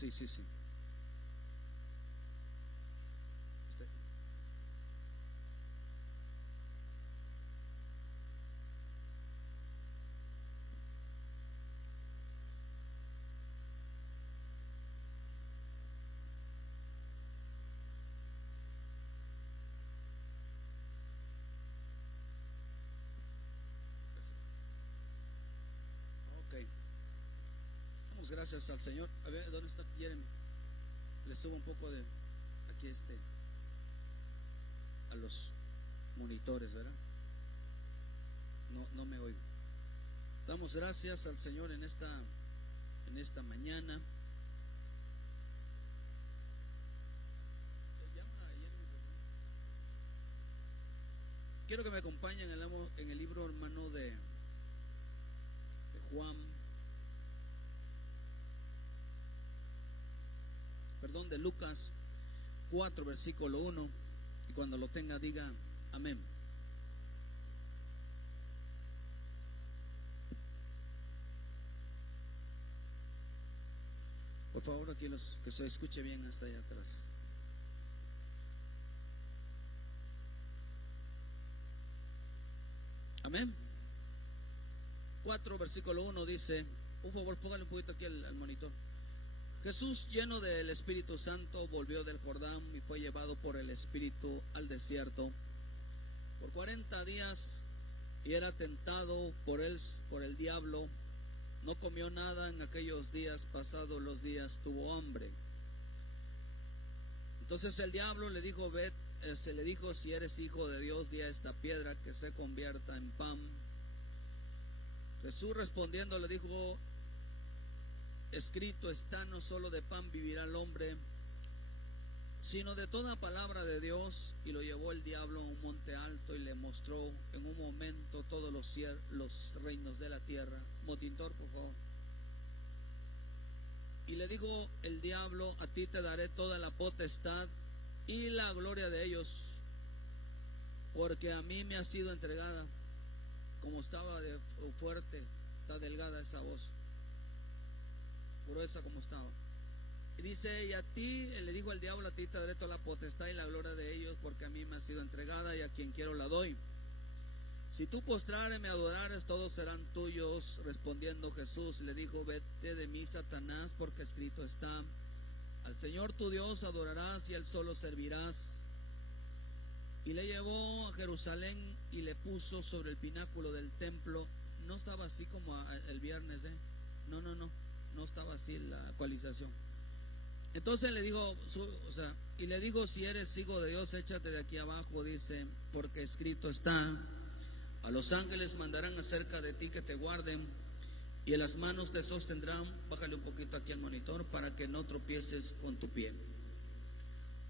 Sí, sí, sí. Está aquí. Ok. Damos gracias al Señor. A ver, ¿dónde está? ¿Quieren? Le subo un poco de aquí a los monitores, ¿verdad? No, no me oigo. Damos gracias al Señor en esta mañana. Quiero que me acompañen en el libro, hermano, de Juan, perdón, de Lucas 4, versículo 1, y cuando lo tenga diga amén. Por favor, aquí que se escuche bien hasta allá atrás. Amén. 4, versículo 1 dice, por favor, póngale un poquito aquí al monitor. Jesús, lleno del Espíritu Santo, volvió del Jordán y fue llevado por el Espíritu al desierto por 40 días y era tentado por el diablo. No comió nada en aquellos días, pasados los días tuvo hambre. Entonces el diablo le dijo, se le dijo, si eres hijo de Dios, di a esta piedra que se convierta en pan. Jesús respondiendo le dijo, escrito está, no solo de pan vivirá el hombre, sino de toda palabra de Dios. Y lo llevó el diablo a un monte alto y le mostró en un momento todos los reinos de la tierra. Monitor, por favor. Y le dijo el diablo, a ti te daré toda la potestad y la gloria de ellos, porque a mí me ha sido entregada. Como estaba fuerte, está delgada esa voz, gruesa como estaba. Y dice, y a ti, le dijo el diablo, a ti te daré toda la potestad y la gloria de ellos, porque a mí me ha sido entregada y a quien quiero la doy. Si tú postrares y me adorares, todos serán tuyos. Respondiendo Jesús le dijo, vete de mí, Satanás, porque escrito está, al Señor tu Dios adorarás y a él solo servirás. Y le llevó a Jerusalén y le puso sobre el pináculo del templo. No estaba así como el viernes, no estaba así la actualización. Entonces le dijo, y le dijo, si eres hijo de Dios, échate de aquí abajo, dice, porque escrito está, a los ángeles mandarán acerca de ti que te guarden, y en las manos te sostendrán. Bájale un poquito aquí al monitor para que no tropieces con tu pie.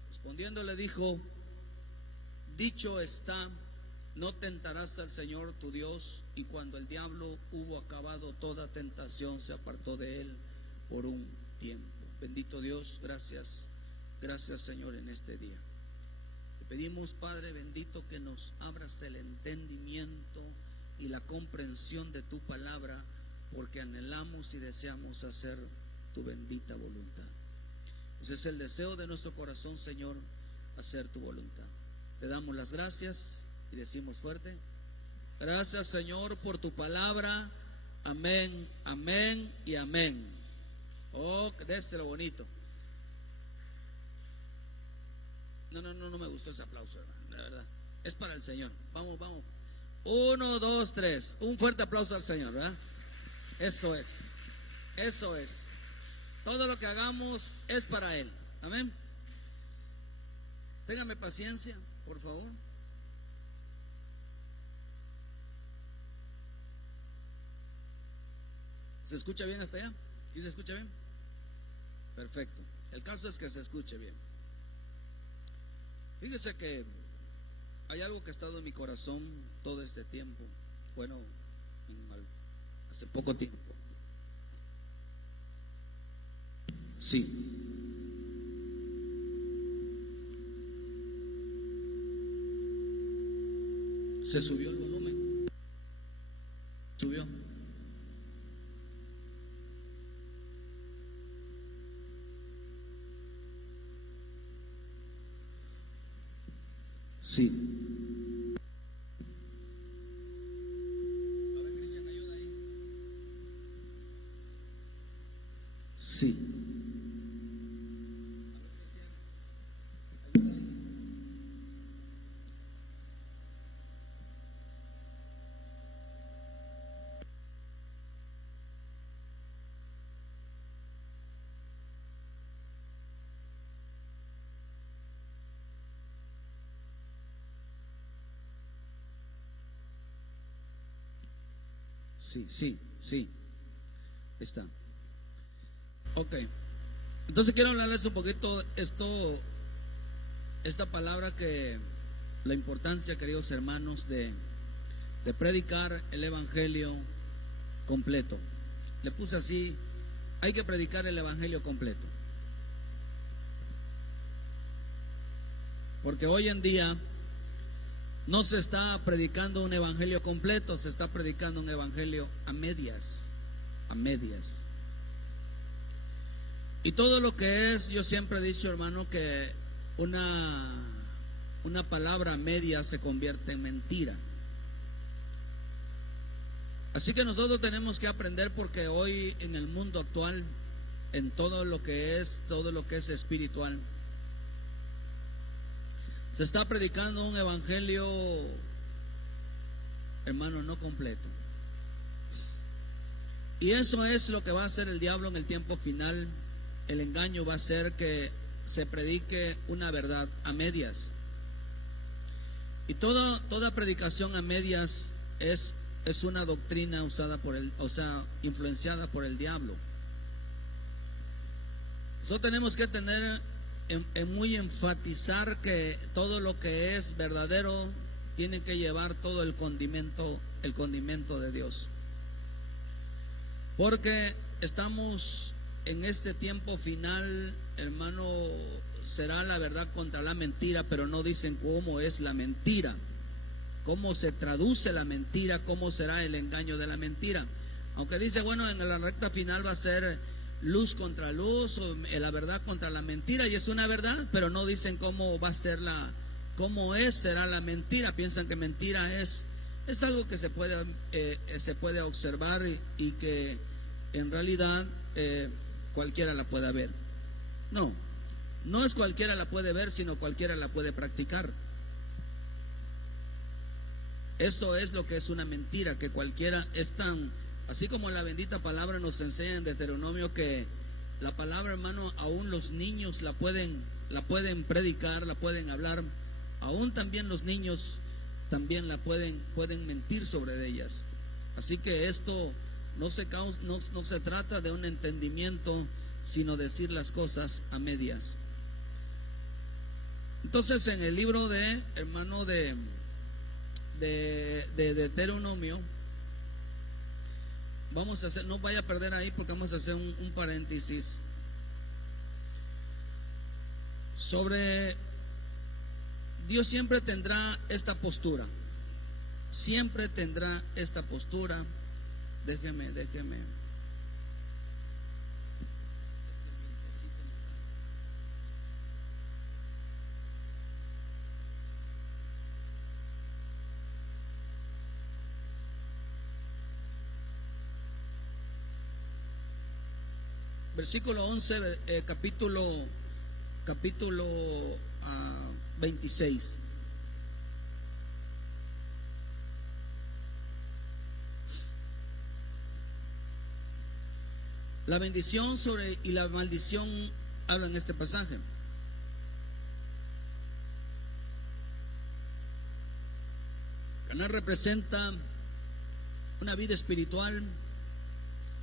Respondiendo le dijo, dicho está, no tentarás al Señor tu Dios. Y cuando el diablo hubo acabado toda tentación, se apartó de él por un tiempo. Bendito Dios, gracias Señor en este día. Te pedimos, Padre bendito, que nos abras el entendimiento y la comprensión de tu palabra, porque anhelamos y deseamos hacer tu bendita voluntad. Ese es el deseo de nuestro corazón, Señor, hacer tu voluntad. Te damos las gracias y decimos fuerte, gracias, Señor, por tu palabra. Amén, amén y amén. Oh, déselo bonito. No me gustó ese aplauso, hermano, la verdad. Es para el Señor. Vamos. 1, 2, 3. Un fuerte aplauso al Señor, ¿verdad? Eso es. Todo lo que hagamos es para Él. Amén. Téngame paciencia, por favor. ¿Se escucha bien hasta allá? ¿Y se escucha bien? Perfecto. El caso es que se escuche bien. Fíjese que hay algo que ha estado en mi corazón todo este tiempo. Bueno, hace poco tiempo. Sí. Se subió el volumen. Subió. Sí. A ver, Cristian, ayuda ahí. Sí. Sí, sí, sí. Está. Ok. Entonces quiero hablarles un poquito esta palabra que la importancia, queridos hermanos, de predicar el evangelio completo. Le puse así: hay que predicar el evangelio completo. Porque hoy en día no se está predicando un evangelio completo, se está predicando un evangelio a medias, a medias. Y todo lo que es, yo siempre he dicho, hermano, que una palabra a medias se convierte en mentira. Así que nosotros tenemos que aprender, porque hoy en el mundo actual, en todo lo que es espiritual, se está predicando un evangelio, hermano, no completo. Y eso es lo que va a hacer el diablo en el tiempo final. El engaño va a ser que se predique una verdad a medias. Y toda predicación a medias es una doctrina influenciada por el diablo. Nosotros tenemos que tener muy enfatizar que todo lo que es verdadero tiene que llevar todo el condimento de Dios, porque estamos en este tiempo final, hermano. Será la verdad contra la mentira, pero no dicen cómo es la mentira, cómo se traduce la mentira, cómo será el engaño de la mentira. Aunque dice, bueno, en la recta final va a ser luz contra luz, o la verdad contra la mentira, y es una verdad, pero no dicen cómo va a ser será la mentira. Piensan que mentira es algo que se puede observar y que en realidad cualquiera la pueda ver. No es cualquiera la puede ver, sino cualquiera la puede practicar. Eso es lo que es una mentira, que cualquiera es tan... Así como la bendita palabra nos enseña en Deuteronomio que la palabra, hermano, aún los niños la pueden predicar, la pueden hablar, aún también los niños también la pueden mentir sobre ellas. Así que esto no se trata de un entendimiento, sino decir las cosas a medias. Entonces, en el libro de Deuteronomio, vamos a hacer, no vaya a perder ahí, porque vamos a hacer un paréntesis sobre Dios. Siempre tendrá esta postura, siempre tendrá esta postura. Déjeme. Versículo 11, capítulo 26. La bendición y la maldición hablan en este pasaje. Canaán representa una vida espiritual,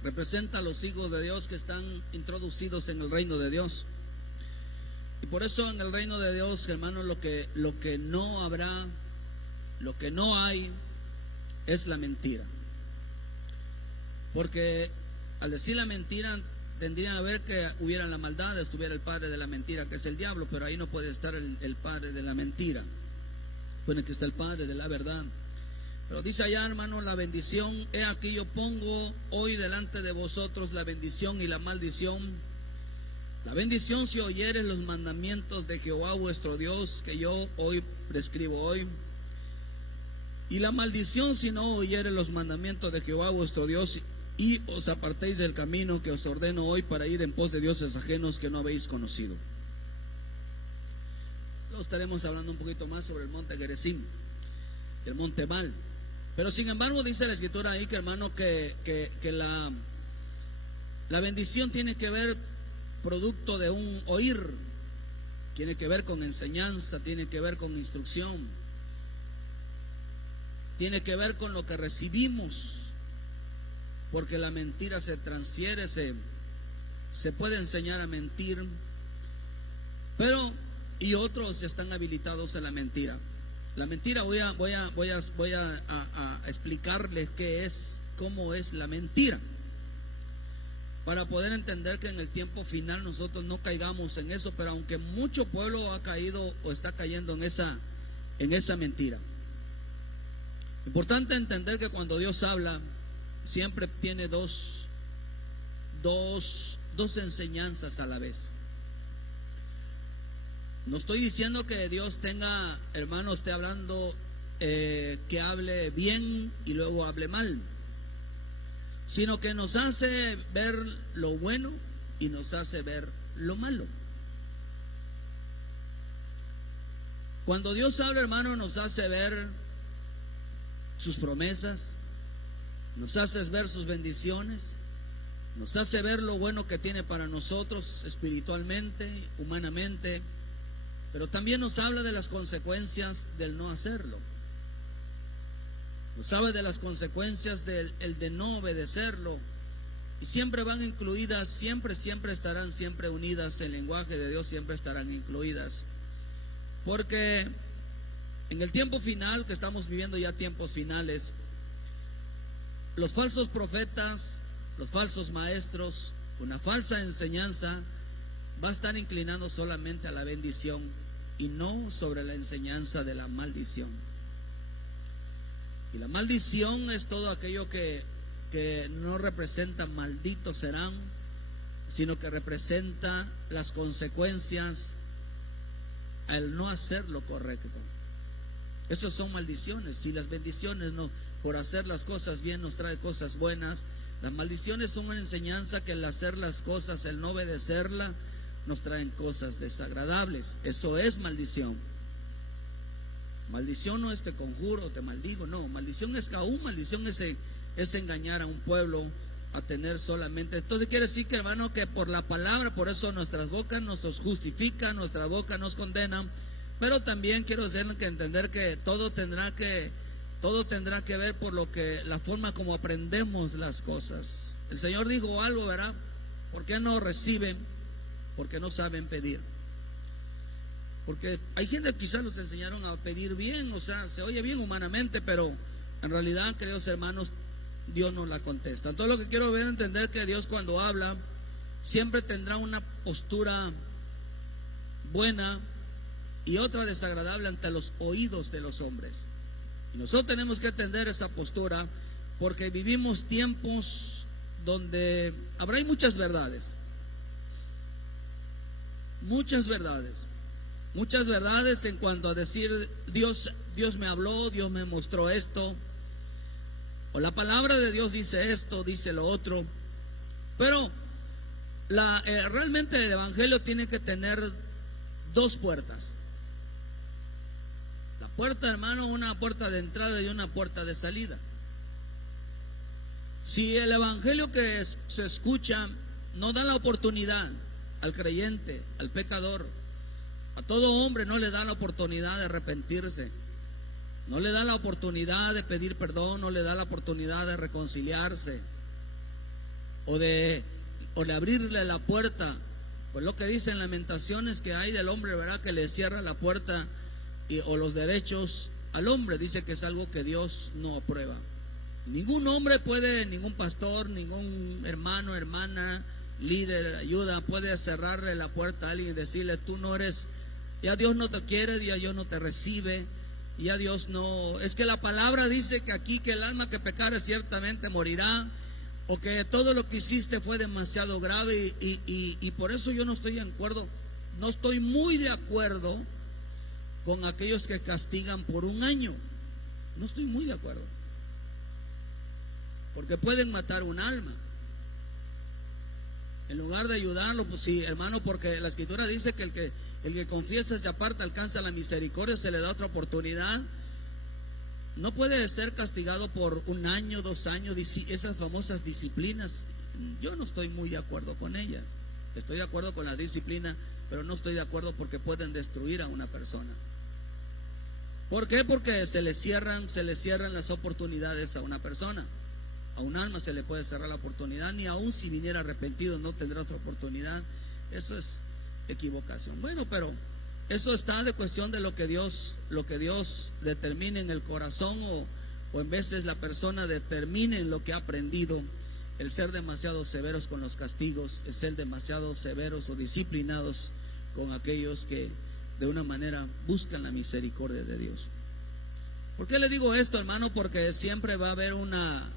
representa a los hijos de Dios que están introducidos en el reino de Dios. Y por eso en el reino de Dios, hermanos, lo que no habrá, lo que no hay, es la mentira. Porque al decir la mentira, tendría a ver que hubiera la maldad, estuviera el padre de la mentira, que es el diablo, pero ahí no puede estar el padre de la mentira. Puede que está el padre de la verdad. Pero dice allá, hermano, la bendición: he aquí yo pongo hoy delante de vosotros la bendición y la maldición. La bendición, si oyeres los mandamientos de Jehová vuestro Dios, que yo hoy prescribo hoy. Y la maldición si no oyere los mandamientos de Jehová vuestro Dios, y os apartéis del camino que os ordeno hoy para ir en pos de dioses ajenos que no habéis conocido. Luego estaremos hablando un poquito más sobre el monte Gerizim, el monte Ebal. Pero sin embargo dice la escritura ahí, que hermano, que la bendición tiene que ver producto de un oír, tiene que ver con enseñanza, tiene que ver con instrucción, tiene que ver con lo que recibimos, porque la mentira se transfiere, se puede enseñar a mentir, pero y otros están habilitados a la mentira. La mentira, voy a explicarles qué es, cómo es la mentira, para poder entender que en el tiempo final nosotros no caigamos en eso, pero aunque mucho pueblo ha caído o está cayendo en esa mentira. Importante entender que cuando Dios habla, siempre tiene dos enseñanzas a la vez. No estoy diciendo que Dios tenga, hermano, esté hablando que hable bien y luego hable mal, sino que nos hace ver lo bueno y nos hace ver lo malo. Cuando Dios habla, hermano, nos hace ver sus promesas, nos hace ver sus bendiciones, nos hace ver lo bueno que tiene para nosotros espiritualmente, humanamente, pero también nos habla de las consecuencias del no hacerlo. Nos habla de las consecuencias de no obedecerlo, y siempre van incluidas, siempre estarán siempre unidas. El lenguaje de Dios siempre estarán incluidas, porque en el tiempo final, que estamos viviendo ya tiempos finales, los falsos profetas, los falsos maestros, una falsa enseñanza va a estar inclinando solamente a la bendición y no sobre la enseñanza de la maldición. Y la maldición es todo aquello que no representa malditos serán, sino que representa las consecuencias al no hacer lo correcto. Esas son maldiciones. Si las bendiciones no, por hacer las cosas bien, nos trae cosas buenas, las maldiciones son una enseñanza que el hacer las cosas, el no obedecerla, nos traen cosas desagradables. Eso es maldición. Maldición no es te conjuro, te maldigo, no. Maldición es caú, maldición es engañar a un pueblo a tener solamente. Entonces quiere decir que, hermano, que por la palabra, por eso nuestras bocas nos justifican, nuestras bocas nos condenan. Pero también quiero hacer que entender que todo tendrá que ver por la forma como aprendemos las cosas. El Señor dijo algo, ¿verdad? ¿Por qué no reciben? Porque no saben pedir. Porque hay gente que quizás los enseñaron a pedir bien, o sea, se oye bien humanamente, pero en realidad, queridos hermanos, Dios no la contesta. Entonces lo que quiero ver, entender que Dios cuando habla siempre tendrá una postura buena y otra desagradable ante los oídos de los hombres. Y nosotros tenemos que entender esa postura, porque vivimos tiempos donde habrá muchas verdades. Muchas verdades en cuanto a decir Dios me habló, Dios me mostró esto, o la palabra de Dios dice esto, dice lo otro. Pero realmente el evangelio tiene que tener dos puertas. La puerta, hermano, una puerta de entrada y una puerta de salida. Si el evangelio que se escucha no da la oportunidad al creyente, al pecador, a todo hombre, no le da la oportunidad de arrepentirse, no le da la oportunidad de pedir perdón, no le da la oportunidad de reconciliarse, o de abrirle la puerta. Pues lo que dice en Lamentaciones, que hay del hombre, ¿verdad?, que le cierra la puerta o los derechos al hombre. Dice que es algo que Dios no aprueba. Ningún hombre puede, ningún pastor, ningún hermano, hermana, líder, ayuda, puede cerrarle la puerta a alguien y decirle: tú no eres, ya Dios no te quiere, ya Dios no te recibe, ya Dios no. Es que la palabra dice que aquí, que el alma que pecare ciertamente morirá, o que todo lo que hiciste fue demasiado grave, y por eso yo no estoy de acuerdo, no estoy muy de acuerdo con aquellos que castigan por un año. No estoy muy de acuerdo, porque pueden matar un alma. En lugar de ayudarlo, pues sí, hermano, porque la Escritura dice que el que confiesa, se aparta, alcanza la misericordia, se le da otra oportunidad. No puede ser castigado por un año, 2 años, esas famosas disciplinas. Yo no estoy muy de acuerdo con ellas. Estoy de acuerdo con la disciplina, pero no estoy de acuerdo porque pueden destruir a una persona. ¿Por qué? Porque se le cierran las oportunidades a una persona. A un alma se le puede cerrar la oportunidad, ni aun si viniera arrepentido no tendrá otra oportunidad. Eso es equivocación. Bueno, pero eso está de cuestión de lo que Dios determine en el corazón, o en veces la persona determine en lo que ha aprendido. El ser demasiado severos con los castigos, el ser demasiado severos o disciplinados con aquellos que de una manera buscan la misericordia de Dios. ¿Por qué le digo esto, hermano? Porque siempre va a haber una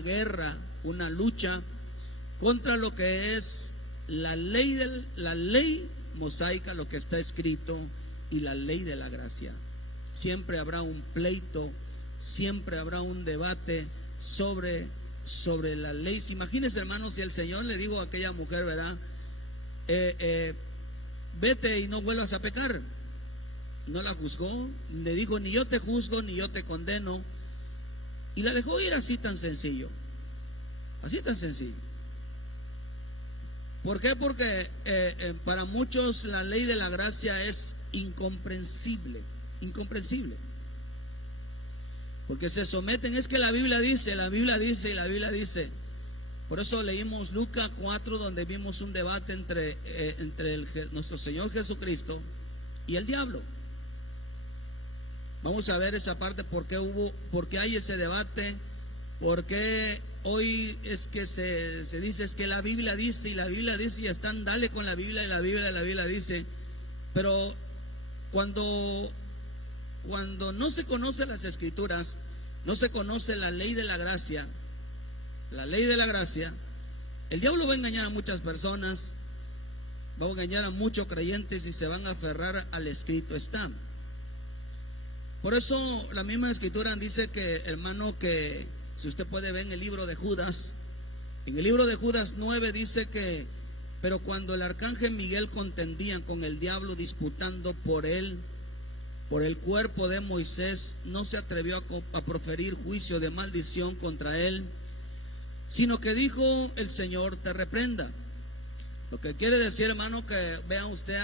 guerra, una lucha contra lo que es la ley mosaica, lo que está escrito, y la ley de la gracia. Siempre habrá un pleito, siempre habrá un debate sobre la ley. Imagínese, hermano, si el Señor le dijo a aquella mujer, ¿verdad? Vete y no vuelvas a pecar. No la juzgó, le dijo, ni yo te juzgo, ni yo te condeno, y la dejó ir así tan sencillo. Así tan sencillo. ¿Por qué? Porque para muchos la ley de la gracia es incomprensible. Porque se someten, es que la Biblia dice. Por eso leímos Lucas 4, donde vimos un debate entre nuestro Señor Jesucristo y el diablo. Vamos a ver esa parte, por qué hay ese debate, por qué hoy es que se dice es que la Biblia dice, y están, dale con la Biblia, y la Biblia dice. Pero cuando no se conocen las Escrituras, no se conoce la ley de la gracia, el diablo va a engañar a muchas personas, va a engañar a muchos creyentes, y se van a aferrar al escrito está. Por eso la misma Escritura dice que, hermano, que si usted puede ver en el libro de Judas, en el libro de Judas 9 dice que, pero cuando el arcángel Miguel contendía con el diablo disputando por el cuerpo de Moisés, no se atrevió a proferir juicio de maldición contra él, sino que dijo, el Señor te reprenda. Lo que quiere decir, hermano, que vea usted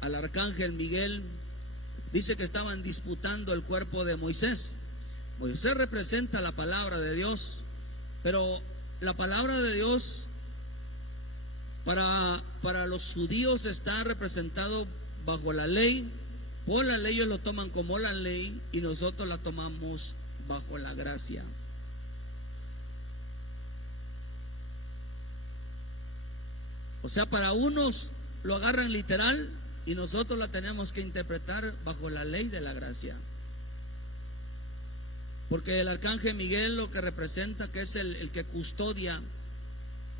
al arcángel Miguel. Dice que estaban disputando el cuerpo de Moisés. Moisés representa la palabra de Dios, pero la palabra de Dios para los judíos está representado bajo la ley. Por la ley ellos lo toman como la ley, y nosotros la tomamos bajo la gracia. O sea, para unos lo agarran literal, y nosotros la tenemos que interpretar bajo la ley de la gracia. Porque el arcángel Miguel lo que representa, que es el que custodia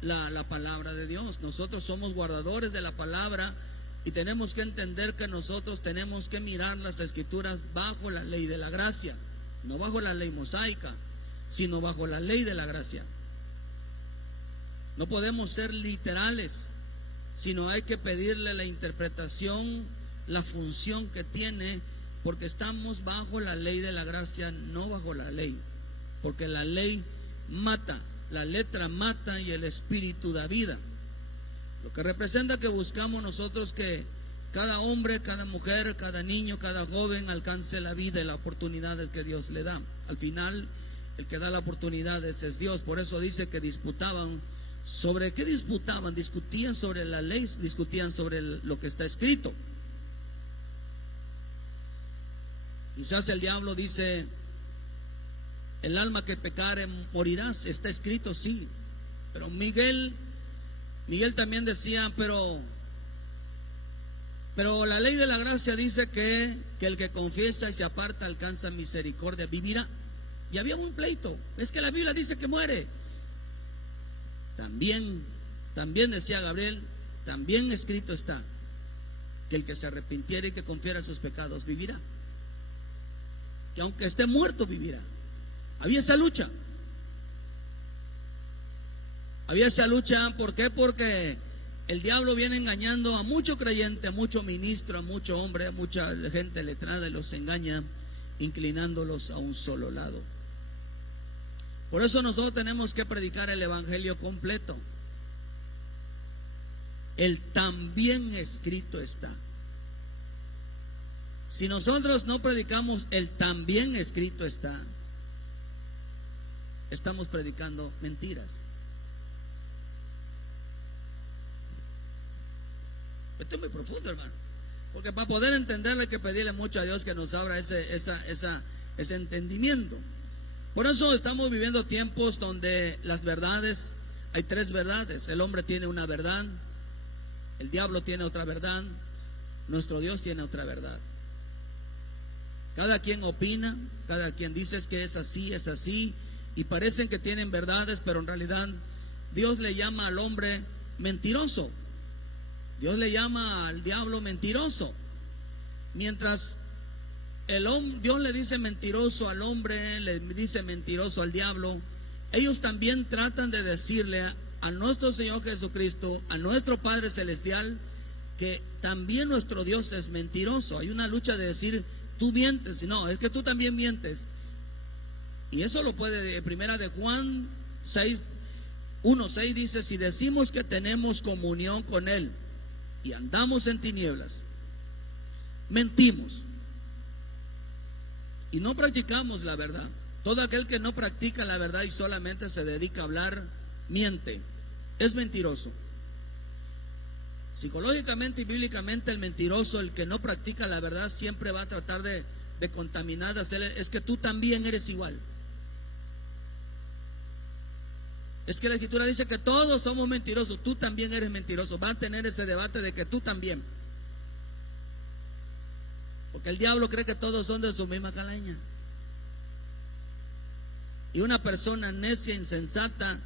la palabra de Dios. Nosotros somos guardadores de la palabra, y tenemos que entender que nosotros tenemos que mirar las Escrituras bajo la ley de la gracia, no bajo la ley mosaica, sino bajo la ley de la gracia. No podemos ser literales, sino hay que pedirle la interpretación, la función que tiene, porque estamos bajo la ley de la gracia, no bajo la ley, porque la ley mata, la letra mata y el espíritu da vida. Lo que representa que buscamos nosotros que cada hombre, cada mujer, cada niño, cada joven alcance la vida y las oportunidades que Dios le da. Al final, el que da la oportunidad es Dios. Por eso dice que disputaban. ¿Sobre qué disputaban? Discutían sobre la ley, discutían sobre lo que está escrito. Quizás el diablo dice, el alma que pecare morirás. Está escrito, sí. Pero Miguel también decía, pero la ley de la gracia dice que el que confiesa y se aparta alcanza misericordia, vivirá. Y había un pleito, es que la Biblia dice que muere. También decía Gabriel, también escrito está. que el que se arrepintiera y que confiara sus pecados vivirá, que aunque esté muerto vivirá. Había esa lucha. ¿Por qué? Porque el diablo viene engañando a mucho creyente, a mucho ministro, a mucho hombre, a mucha gente letrada, y los engaña inclinándolos a un solo lado. Por eso nosotros tenemos que predicar el evangelio completo. El también escrito está. Si nosotros no predicamos el también escrito está, estamos predicando mentiras. Esto es muy profundo, hermano, porque para poder entenderlo hay que pedirle mucho a Dios que nos abra ese entendimiento. Por eso estamos viviendo tiempos donde las verdades, hay tres verdades. El hombre tiene una verdad, el diablo tiene otra verdad, nuestro Dios tiene otra verdad. Cada quien opina, cada quien dice que es así, y parecen que tienen verdades, pero en realidad Dios le llama al hombre mentiroso. Dios le llama al diablo mentiroso. Mientras Dios le dice mentiroso al hombre, le dice mentiroso al diablo, ellos también tratan de decirle a nuestro Señor Jesucristo, a nuestro Padre Celestial, que también nuestro Dios es mentiroso. Hay una lucha de decir, tú mientes. No, es que tú también mientes. Y eso lo puede, primera de Juan 1:6 dice, si decimos que tenemos comunión con Él y andamos en tinieblas, mentimos y no practicamos la verdad. Todo aquel que no practica la verdad y solamente se dedica a hablar, miente, es mentiroso. Psicológicamente y bíblicamente, el mentiroso, el que no practica la verdad, siempre va a tratar de contaminar, es que tú también eres igual. Es que la Escritura dice que todos somos mentirosos, tú también eres mentiroso. Va a tener ese debate de que tú también. Porque el diablo cree que todos son de su misma calaña. Y una persona necia, insensata,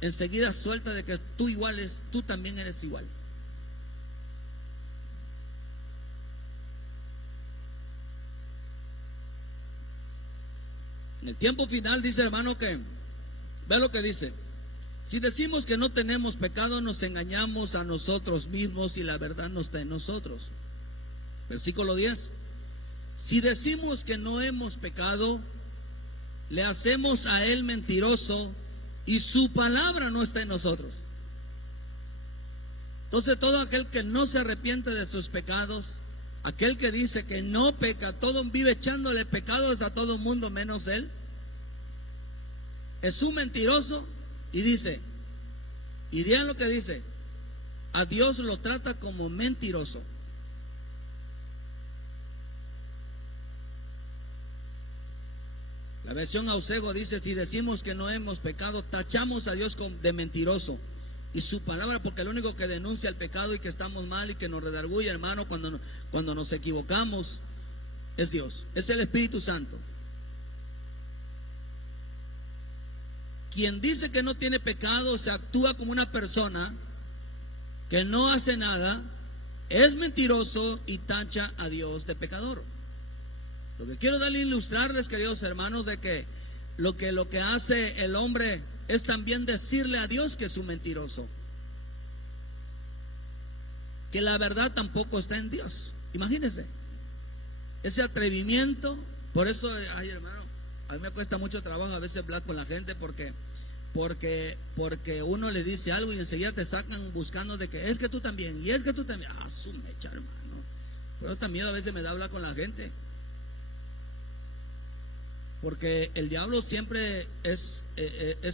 enseguida suelta de que tú tú también eres igual. En el tiempo final dice, hermano, que ve lo que dice: si decimos que no tenemos pecado, nos engañamos a nosotros mismos y la verdad no está en nosotros. Versículo 10. Si decimos que no hemos pecado, le hacemos a Él mentiroso y su palabra no está en nosotros. Entonces todo aquel que no se arrepiente de sus pecados, aquel que dice que no peca, todo vive echándole pecados a todo el mundo menos Él, es un mentiroso. Y dice, y vean lo que dice, a Dios lo trata como mentiroso. La versión Ausego dice, si decimos que no hemos pecado, tachamos a Dios de mentiroso y su palabra, porque el único que denuncia el pecado y que estamos mal y que nos redarguye, hermano, cuando nos equivocamos, es Dios, es el Espíritu Santo. Quien dice que no tiene pecado, se actúa como una persona que no hace nada, es mentiroso y tacha a Dios de pecador. Lo que quiero darle a ilustrarles, queridos hermanos, de que lo que hace el hombre es también decirle a Dios que es un mentiroso, que la verdad tampoco está en Dios. Imagínense ese atrevimiento. Por eso, ay, hermano, a mí me cuesta mucho trabajo a veces hablar con la gente, porque uno le dice algo y enseguida te sacan buscando de que es que tú también, y es que tú también. Su mecha, hermano. Pero también a veces me da hablar con la gente, porque el diablo siempre es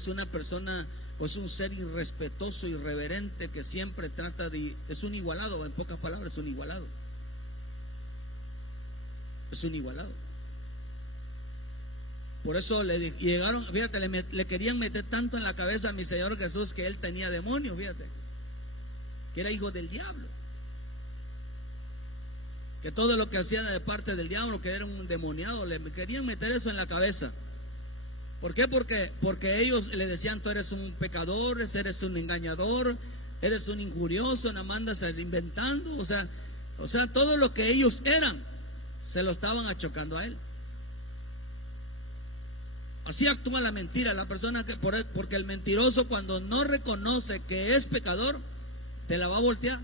una persona, o es un ser irrespetuoso, irreverente, que siempre trata es un igualado, en pocas palabras, es un igualado. Es un igualado. Por eso le llegaron, fíjate, le querían meter tanto en la cabeza a mi Señor Jesús que Él tenía demonios, fíjate, que era hijo del diablo, que todo lo que hacía de parte del diablo, que era un demoniado. Le querían meter eso en la cabeza. ¿Por qué? Porque ellos le decían, tú eres un pecador, eres un engañador, eres un injurioso, nada más andas inventando. O sea, O sea, todo lo que ellos eran, se lo estaban achocando a él. Así actúa la mentira, la persona que porque el mentiroso, cuando no reconoce que es pecador, te la va a voltear.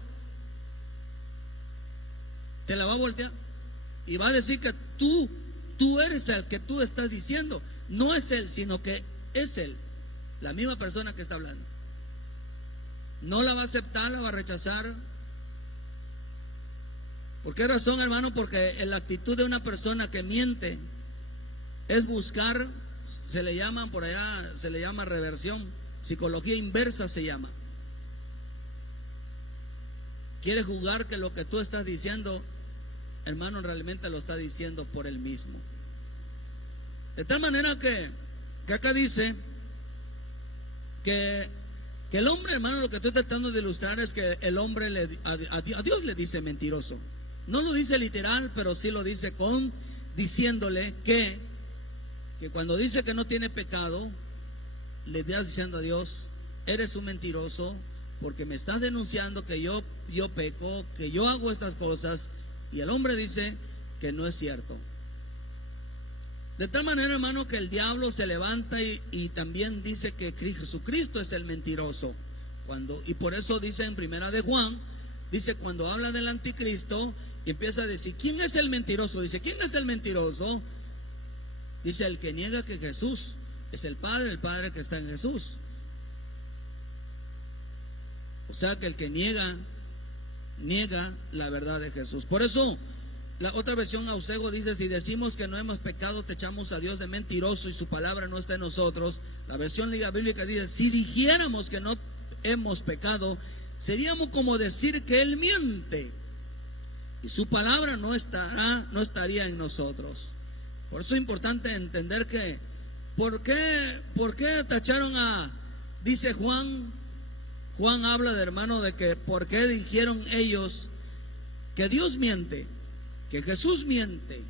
Te la va a voltear y va a decir que tú eres el que tú estás diciendo. No es él, sino que es él, la misma persona que está hablando. No la va a aceptar, la va a rechazar. ¿Por qué razón, hermano? Porque la actitud de una persona que miente es buscar, se le llaman por allá, se le llama reversión, psicología inversa se llama. Quiere jugar que lo que tú estás diciendo, hermano, realmente lo está diciendo por él mismo. De tal manera que acá dice que el hombre, hermano, lo que estoy tratando de ilustrar es que el hombre a Dios le dice mentiroso. No lo dice literal, pero sí lo dice diciéndole que cuando dice que no tiene pecado, le estás diciendo a Dios, eres un mentiroso, porque me estás denunciando que yo peco, que yo hago estas cosas, y el hombre dice que no es cierto. De tal manera, hermano, que el diablo se levanta y también dice que Jesucristo es el mentiroso. Y por eso dice en Primera de Juan, dice cuando habla del anticristo, y empieza a decir, ¿quién es el mentiroso? Dice, ¿quién es el mentiroso? Dice, el que niega que Jesús es el Padre que está en Jesús. O sea que el que niega la verdad de Jesús. Por eso la otra versión Ausego dice, si decimos que no hemos pecado, te echamos a Dios de mentiroso y su palabra no está en nosotros. La versión Liga Bíblica dice, si dijéramos que no hemos pecado, seríamos como decir que Él miente y su palabra no estaría en nosotros. Por eso es importante entender que ¿por qué tacharon dice Juan habla de, hermano, de que por qué dijeron ellos que Dios miente, que Jesús miente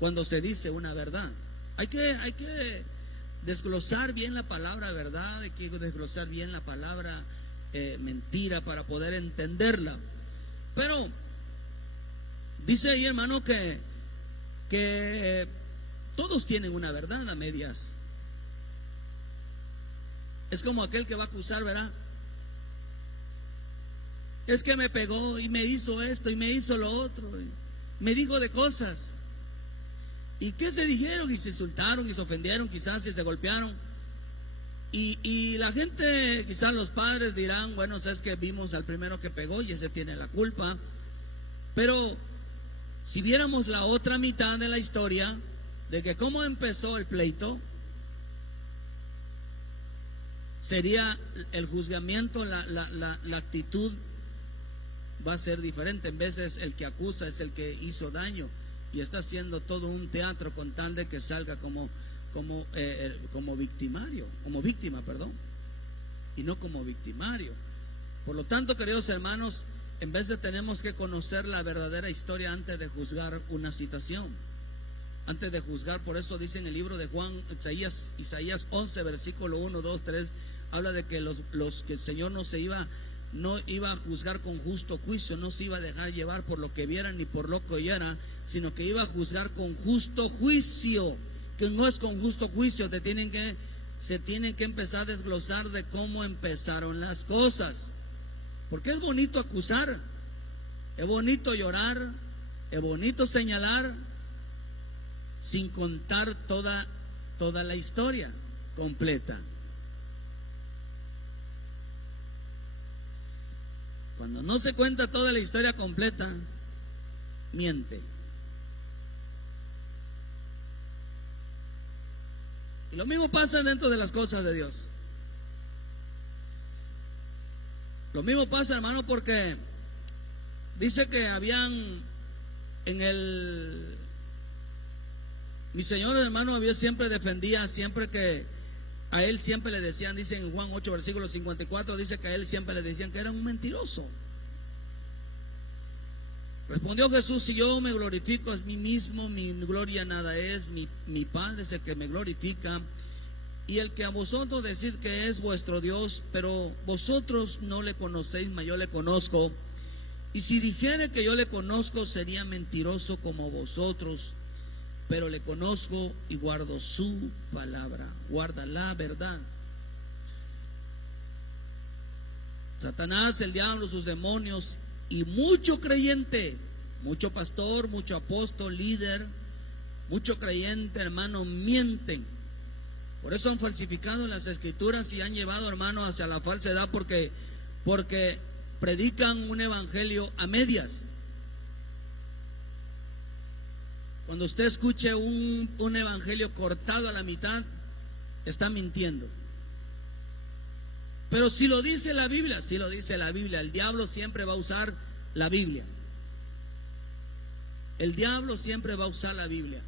cuando se dice una verdad. Hay que desglosar bien la palabra verdad, hay que desglosar bien la palabra mentira para poder entenderla. Pero dice ahí, hermano, que todos tienen una verdad a medias. Es como aquel que va a acusar, ¿verdad? Es que me pegó y me hizo esto y me hizo lo otro, y me dijo de cosas. ¿Y qué se dijeron? Y se insultaron y se ofendieron, quizás, y se golpearon. Y la gente, quizás los padres dirán, bueno, sabes que vimos al primero que pegó y ese tiene la culpa. Pero si viéramos la otra mitad de la historia, de que cómo empezó el pleito, sería el juzgamiento, la actitud va a ser diferente. En veces el que acusa es el que hizo daño y está haciendo todo un teatro con tal de que salga como victimario, como víctima, perdón, y no como victimario. Por lo tanto, queridos hermanos, en vez de tenemos que conocer la verdadera historia antes de juzgar una situación, antes de juzgar. Por eso dice en el libro de Juan, Isaías 11, versículo 1, 2, 3, habla de que que el Señor no iba a juzgar con justo juicio, no se iba a dejar llevar por lo que vieran ni por lo que oyeran, sino que iba a juzgar con justo juicio. Que no es con justo juicio, se tienen que empezar a desglosar de cómo empezaron las cosas. Porque es bonito acusar, es bonito llorar, es bonito señalar, sin contar toda la historia completa. Cuando no se cuenta toda la historia completa, miente. Y lo mismo pasa dentro de las cosas de Dios. Lo mismo pasa, hermano, porque dice que mi señor, hermano, siempre defendía, siempre que a él siempre le decían, dice en Juan 8, versículo 54, dice que a él siempre le decían que era un mentiroso. Respondió Jesús, si yo me glorifico a mí mismo, mi gloria nada es, mi Padre es el que me glorifica, y el que a vosotros decid que es vuestro Dios, pero vosotros no le conocéis, mas yo le conozco, Y si dijere que yo le conozco, sería mentiroso como vosotros, pero le conozco y guardo su palabra, guarda la verdad. Satanás, el diablo, sus demonios y mucho creyente, mucho pastor, mucho apóstol, líder, mucho creyente, hermano, mienten. Por eso han falsificado las escrituras y han llevado, hermano, hacia la falsedad, porque predican un evangelio a medias. Cuando usted escuche un evangelio cortado a la mitad, está mintiendo. Pero si lo dice la Biblia, si lo dice la Biblia, el diablo siempre va a usar la Biblia. El diablo siempre va a usar la Biblia.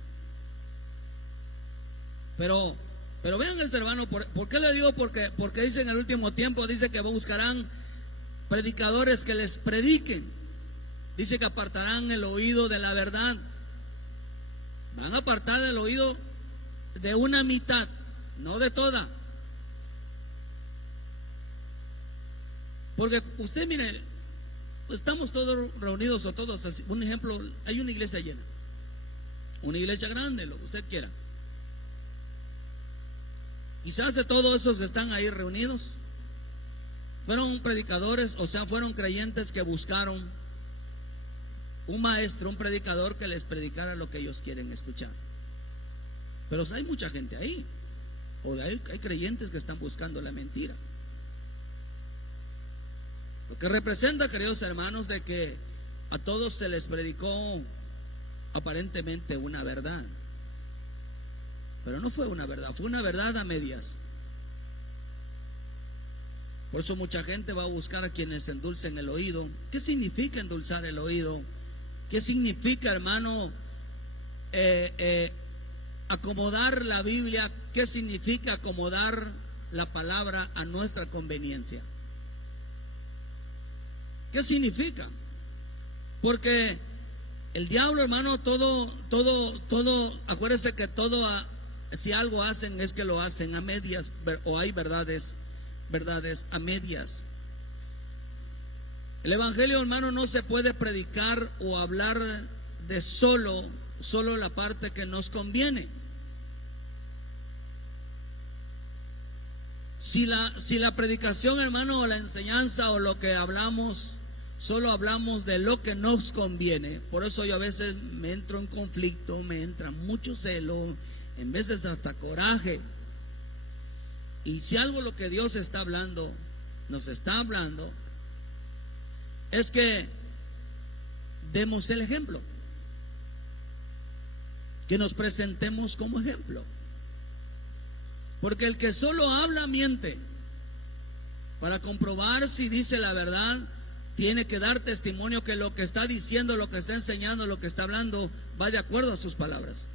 Pero vean este hermano, ¿por qué le digo? Porque dice en el último tiempo, dice que buscarán predicadores que les prediquen. Dice que apartarán el oído de la verdad. Van a apartar el oído de una mitad, no de toda. Porque usted mire, estamos todos reunidos o todos así. Un ejemplo, hay una iglesia llena, una iglesia grande, lo que usted quiera. Quizás de todos esos que están ahí reunidos fueron predicadores, o sea, fueron creyentes que buscaron un maestro, un predicador que les predicara lo que ellos quieren escuchar. Pero hay mucha gente ahí, o hay creyentes que están buscando la mentira. Lo que representa, queridos hermanos, de que a todos se les predicó aparentemente una verdad, pero no fue una verdad, fue una verdad a medias. Por eso mucha gente va a buscar a quienes endulcen el oído. ¿Qué significa endulzar el oído? ¿Qué significa, hermano, acomodar la Biblia? ¿Qué significa acomodar la palabra a nuestra conveniencia? ¿Qué significa? Porque el diablo, hermano, todo, acuérdese que todo, si algo hacen es que lo hacen a medias, o hay verdades a medias. El evangelio, hermano, no se puede predicar o hablar de solo la parte que nos conviene. Si la predicación, hermano, o la enseñanza o lo que hablamos, solo hablamos de lo que nos conviene. Por eso yo a veces me entro en conflicto, me entra mucho celo, en veces hasta coraje. Y si algo lo que Dios está hablando, nos está hablando, es que demos el ejemplo, que nos presentemos como ejemplo. Porque el que solo habla miente. Para comprobar si dice la verdad, tiene que dar testimonio que lo que está diciendo, lo que está enseñando, lo que está hablando, va de acuerdo a sus palabras.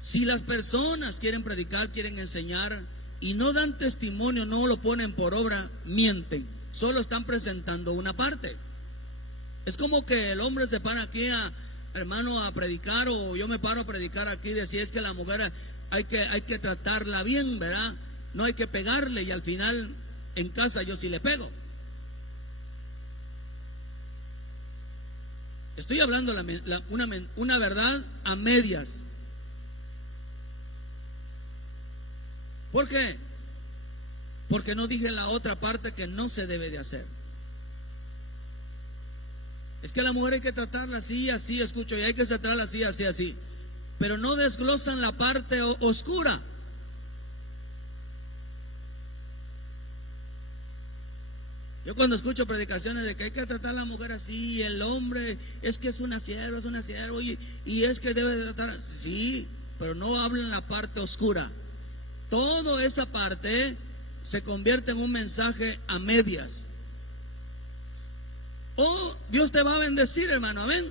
Si las personas quieren predicar, quieren enseñar y no dan testimonio, no lo ponen por obra, mienten. Solo están presentando una parte. Es como que el hombre se para aquí, hermano, a predicar, o yo me paro a predicar aquí, decir es que la mujer hay que tratarla bien, ¿verdad? No hay que pegarle, y al final en casa yo sí le pego. Estoy hablando una verdad a medias. ¿Por qué? Porque no dije la otra parte que no se debe de hacer. Es que a la mujer hay que tratarla así, así, escucho, y hay que tratarla así, así, así. Pero no desglosan la parte oscura. Yo cuando escucho predicaciones de que hay que tratar a la mujer así, y el hombre es que es una sierva, y es que debe de tratar, sí, pero no hablan la parte oscura. Toda esa parte se convierte en un mensaje a medias. Oh, Dios te va a bendecir, hermano, amén.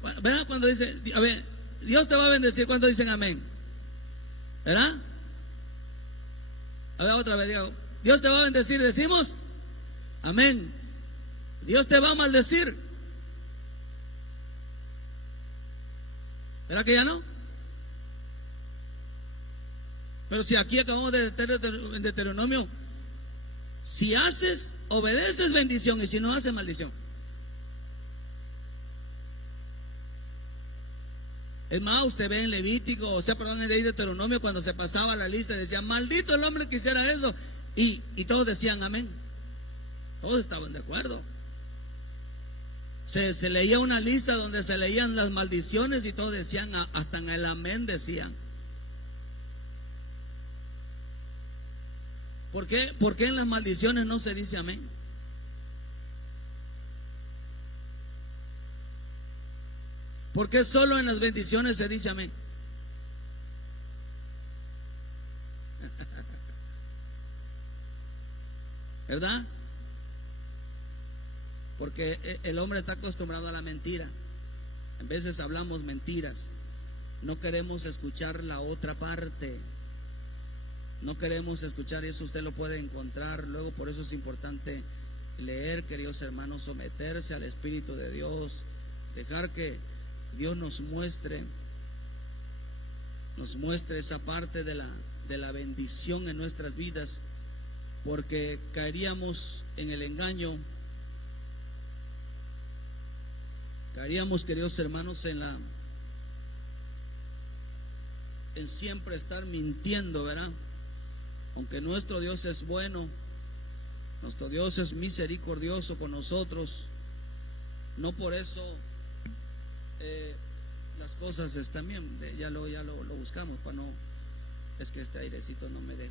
¿Verdad? Cuando dice, a ver, Dios te va a bendecir, cuando dicen amén, ¿verdad? A ver, otra vez, digo, Dios te va a bendecir, decimos amén. Dios te va a maldecir, ¿verdad que ya no? Pero si aquí acabamos de en Deuteronomio, si haces, obedeces, bendición, y si no haces, maldición. Es más, usted ve en Levítico, o sea, perdón, en Deuteronomio, cuando se pasaba la lista, decían, maldito el hombre que hiciera eso. Y todos decían amén. Todos estaban de acuerdo. Se leía una lista donde se leían las maldiciones y todos decían, hasta en el amén decían. ¿Por qué en las maldiciones no se dice amén? ¿Por qué solo en las bendiciones se dice amén? ¿Verdad? Porque el hombre está acostumbrado a la mentira. A veces hablamos mentiras. No queremos escuchar la otra parte. No queremos escuchar, y eso usted lo puede encontrar luego. Por eso es importante leer, queridos hermanos, someterse al Espíritu de Dios, dejar que Dios nos muestre esa parte de la bendición en nuestras vidas, porque caeríamos en el engaño, caeríamos, queridos hermanos, en siempre estar mintiendo, ¿verdad? Aunque nuestro Dios es bueno, nuestro Dios es misericordioso con nosotros, no por eso las cosas están bien. Ya lo buscamos para no, es que este airecito no me deja.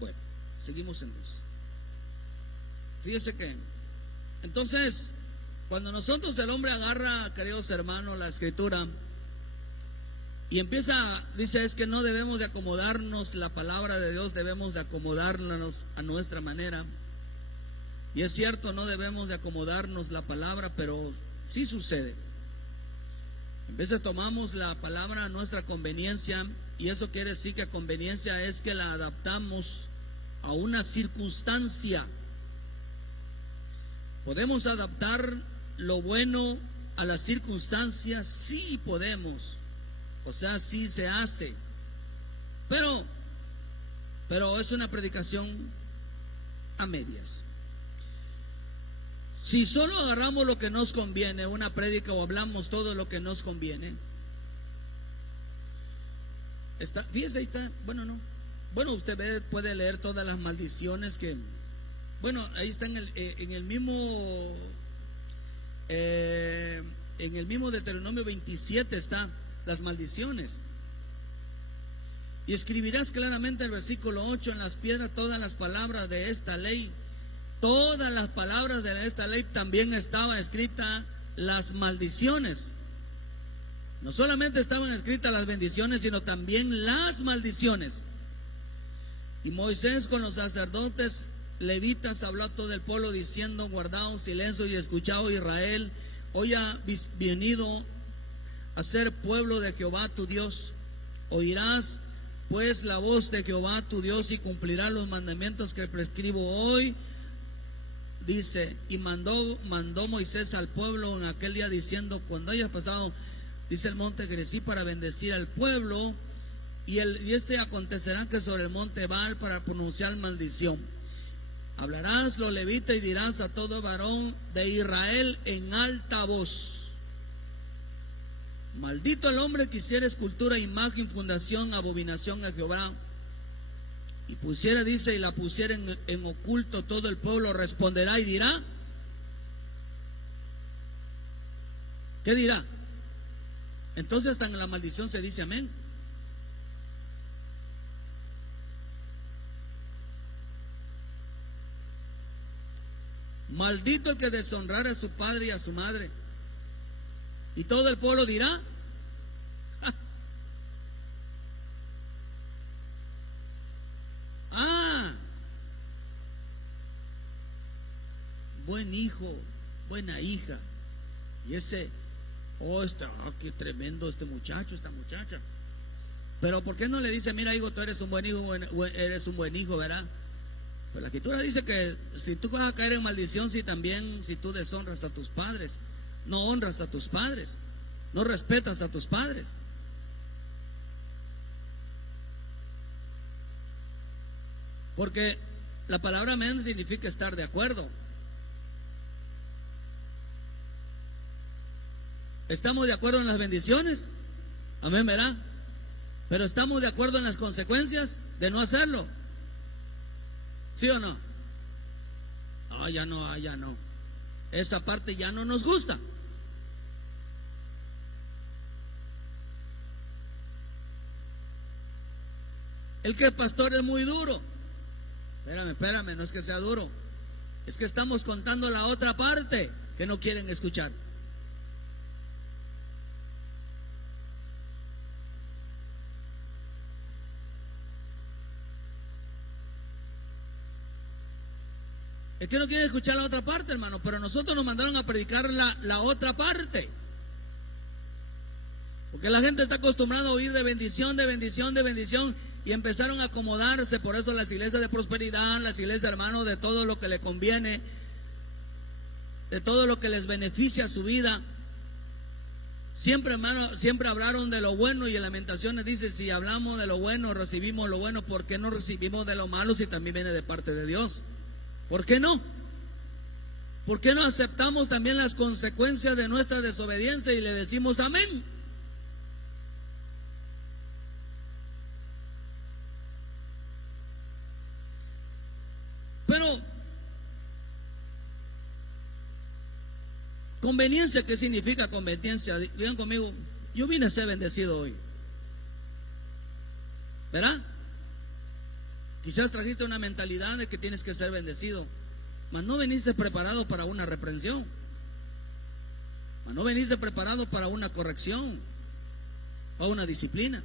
Bueno, seguimos entonces. Fíjese que entonces, cuando nosotros, el hombre agarra, queridos hermanos, la escritura y empieza, dice, es que no debemos de acomodarnos la palabra de Dios, debemos de acomodarnos a nuestra manera. Y es cierto, no debemos de acomodarnos la palabra, pero sí sucede. A veces tomamos la palabra a nuestra conveniencia, y eso quiere decir que a conveniencia es que la adaptamos a una circunstancia. ¿Podemos adaptar lo bueno a las circunstancias? Sí podemos. O sea, sí se hace. Pero es una predicación a medias. Si solo agarramos lo que nos conviene, una prédica, o hablamos todo lo que nos conviene, fíjese, ahí está. Bueno, no. Bueno, usted puede leer todas las maldiciones que, bueno, ahí está en el mismo Deuteronomio 27 está las maldiciones. Y escribirás claramente el versículo 8: en las piedras todas las palabras de esta ley. Todas las palabras de esta ley también estaban escritas las maldiciones. No solamente estaban escritas las bendiciones, sino también las maldiciones. Y Moisés con los sacerdotes levitas habló a todo el pueblo diciendo: guardaos silencio y escuchado Israel, hoy ha venido a ser pueblo de Jehová tu Dios. Oirás pues la voz de Jehová tu Dios y cumplirás los mandamientos que prescribo hoy. Dice, y mandó Moisés al pueblo en aquel día diciendo: cuando hayas pasado, dice, el monte Gerizim para bendecir al pueblo, y acontecerá que sobre el monte Baal para pronunciar maldición. Hablarás los levitas y dirás a todo varón de Israel en alta voz: maldito el hombre que hiciera escultura, imagen, fundación, abominación a Jehová. Y pusiera, dice, y la pusiera en oculto, todo el pueblo responderá y dirá. ¿Qué dirá? Entonces hasta en la maldición se dice amén. Maldito el que deshonrara a su padre y a su madre. Y todo el pueblo dirá. Buen hijo, buena hija. Y ese, qué tremendo este muchacho, esta muchacha. Pero ¿por qué no le dice: mira, hijo, tú eres un buen hijo, ¿verdad? Pues la escritura dice que si tú vas a caer en maldición, si tú deshonras a tus padres, no honras a tus padres, no respetas a tus padres. Porque La palabra amén significa estar de acuerdo. ¿Estamos de acuerdo en las bendiciones? Amén, ¿verdad? Pero ¿estamos de acuerdo en las consecuencias de no hacerlo? ¿Sí o no? Ya no, ya no. Esa parte ya no nos gusta. El que es pastor es muy duro. Espérame, no es que sea duro. Es que estamos contando la otra parte que no quieren escuchar. Es que no quieren escuchar la otra parte, hermano. Pero nosotros nos mandaron a predicar la otra parte. Porque la gente está acostumbrada a oír de bendición, de bendición, de bendición. Y empezaron a acomodarse. Por eso las iglesias de prosperidad, las iglesias, hermano, de todo lo que le conviene, de todo lo que les beneficia a su vida. Siempre, hermano, siempre hablaron de lo bueno. Y en Lamentaciones dice: si hablamos de lo bueno, recibimos lo bueno, ¿por qué no recibimos de lo malo si también viene de parte de Dios? ¿Por qué no? ¿Por qué no aceptamos también las consecuencias de nuestra desobediencia y le decimos amén? Pero conveniencia, ¿qué significa conveniencia? Digan conmigo, yo vine a ser bendecido hoy, ¿verdad? Quizás trajiste una mentalidad de que tienes que ser bendecido, mas no veniste preparado para una reprensión, mas no veniste preparado para una corrección o una disciplina.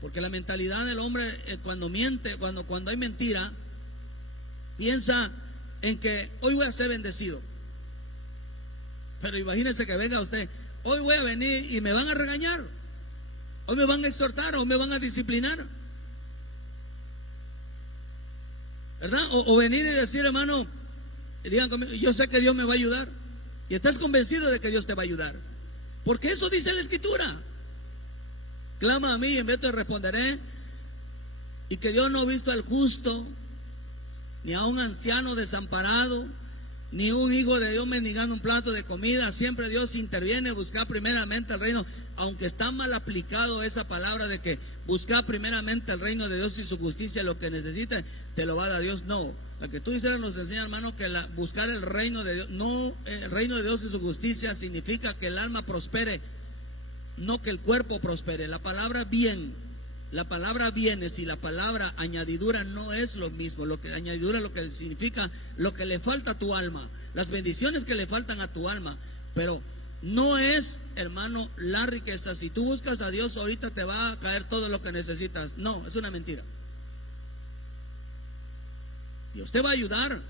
Porque la mentalidad del hombre, cuando miente, cuando hay mentira, piensa en que hoy voy a ser bendecido. Pero imagínese que venga usted: hoy voy a venir y me van a regañar, hoy me van a exhortar, hoy me van a disciplinar, ¿verdad? O venir y decir: hermano, digan conmigo, yo sé que Dios me va a ayudar. Y estás convencido de que Dios te va a ayudar, porque eso dice la Escritura: clama a mí y en vez te responderé. Y que Dios no ha visto al justo, ni a un anciano desamparado, ni un hijo de Dios mendigando un plato de comida. Siempre Dios interviene. Buscar primeramente el reino. Aunque está mal aplicado esa palabra de que buscar primeramente el reino de Dios y su justicia, lo que necesita te lo va a dar Dios. No, la que tú dices nos enseña, hermano, que buscar el reino de Dios, no, el reino de Dios y su justicia significa que el alma prospere, no que el cuerpo prospere. La palabra bien, la palabra bienes y la palabra añadidura no es lo mismo. Lo que añadidura, lo que significa lo que le falta a tu alma, las bendiciones que le faltan a tu alma. Pero no es, hermano, la riqueza. Si tú buscas a Dios, ahorita te va a caer todo lo que necesitas. No, es una mentira. Dios te va a ayudar.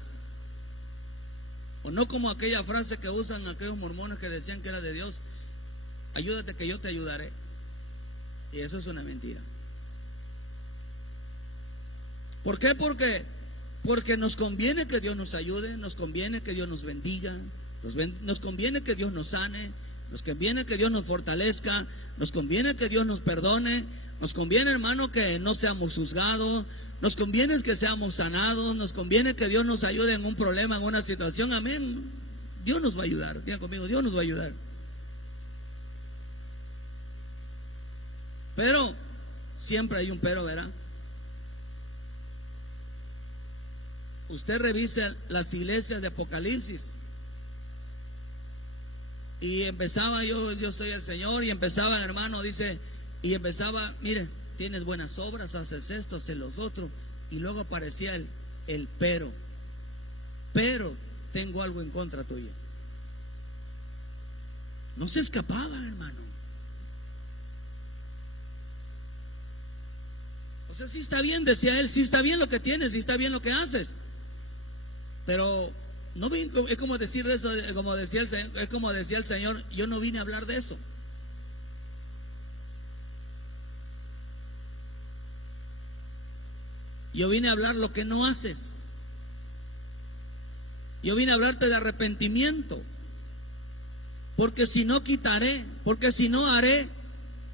O no como aquella frase que usan aquellos mormones que decían que era de Dios: ayúdate que yo te ayudaré. Y eso es una mentira. ¿Por qué? Porque nos conviene que Dios nos ayude, nos conviene que Dios nos bendiga, nos conviene que Dios nos sane, nos conviene que Dios nos fortalezca, nos conviene que Dios nos perdone, nos conviene, hermano, que no seamos juzgados, nos conviene que seamos sanados, nos conviene que Dios nos ayude en un problema, en una situación. Amén. Dios nos va a ayudar. Digan conmigo, Dios nos va a ayudar. Pero siempre hay un pero, ¿verdad? Usted revise las iglesias de Apocalipsis. Y empezaba yo soy el Señor, y empezaba, hermano, dice, y empezaba: mire, tienes buenas obras, haces esto, haces los otros. Y luego aparecía el pero tengo algo en contra tuya. No se escapaba, hermano. O sea, sí está bien, decía él, sí está bien lo que tienes, sí está bien lo que haces. Pero no es como decir eso, como decía el Señor: yo no vine a hablar de eso. Yo vine a hablar lo que no haces. Yo vine a hablarte de arrepentimiento. Porque si no quitaré, porque si no haré,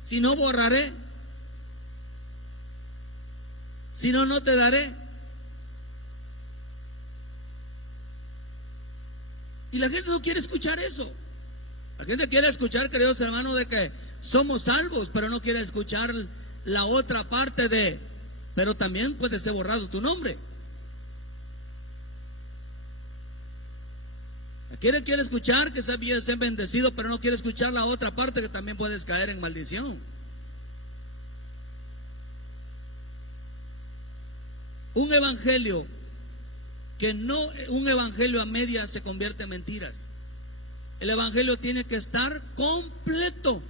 si no borraré, Si no, no te daré. Y la gente no quiere escuchar eso. La gente quiere escuchar, queridos hermanos, de que somos salvos, pero no quiere escuchar la otra parte de, pero también puede ser borrado tu nombre. Quiere escuchar que seas bendecido, pero no quiere escuchar la otra parte, que también puedes caer en maldición. Un evangelio un evangelio a medias se convierte en mentiras. El evangelio tiene que estar completo.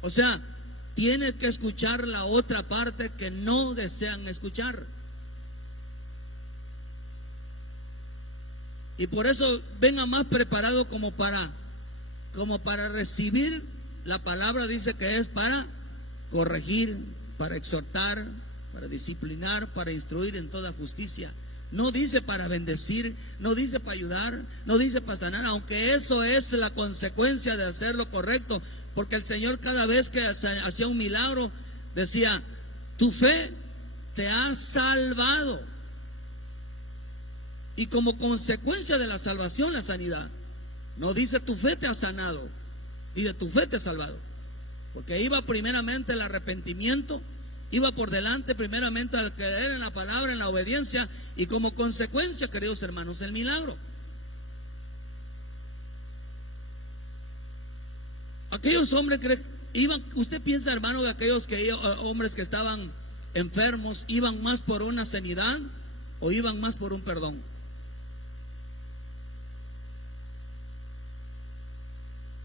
O sea, tienes que escuchar la otra parte que no desean escuchar. Y por eso venga más preparado como para recibir la palabra. Dice que es para corregir, para exhortar, para disciplinar, para instruir en toda justicia. No dice para bendecir, no dice para ayudar, no dice para sanar, aunque eso es la consecuencia de hacer lo correcto. Porque el Señor, cada vez que hacía un milagro, decía: tu fe te ha salvado. Y como consecuencia de la salvación, la sanidad. No dice tu fe te ha sanado, dice tu fe te ha salvado. Porque iba primeramente el arrepentimiento, iba por delante primeramente al creer en la palabra, en la obediencia, y como consecuencia, queridos hermanos, el milagro. Aquellos hombres iban, usted piensa, hermano, de aquellos hombres que estaban enfermos, ¿iban más por una sanidad o iban más por un perdón?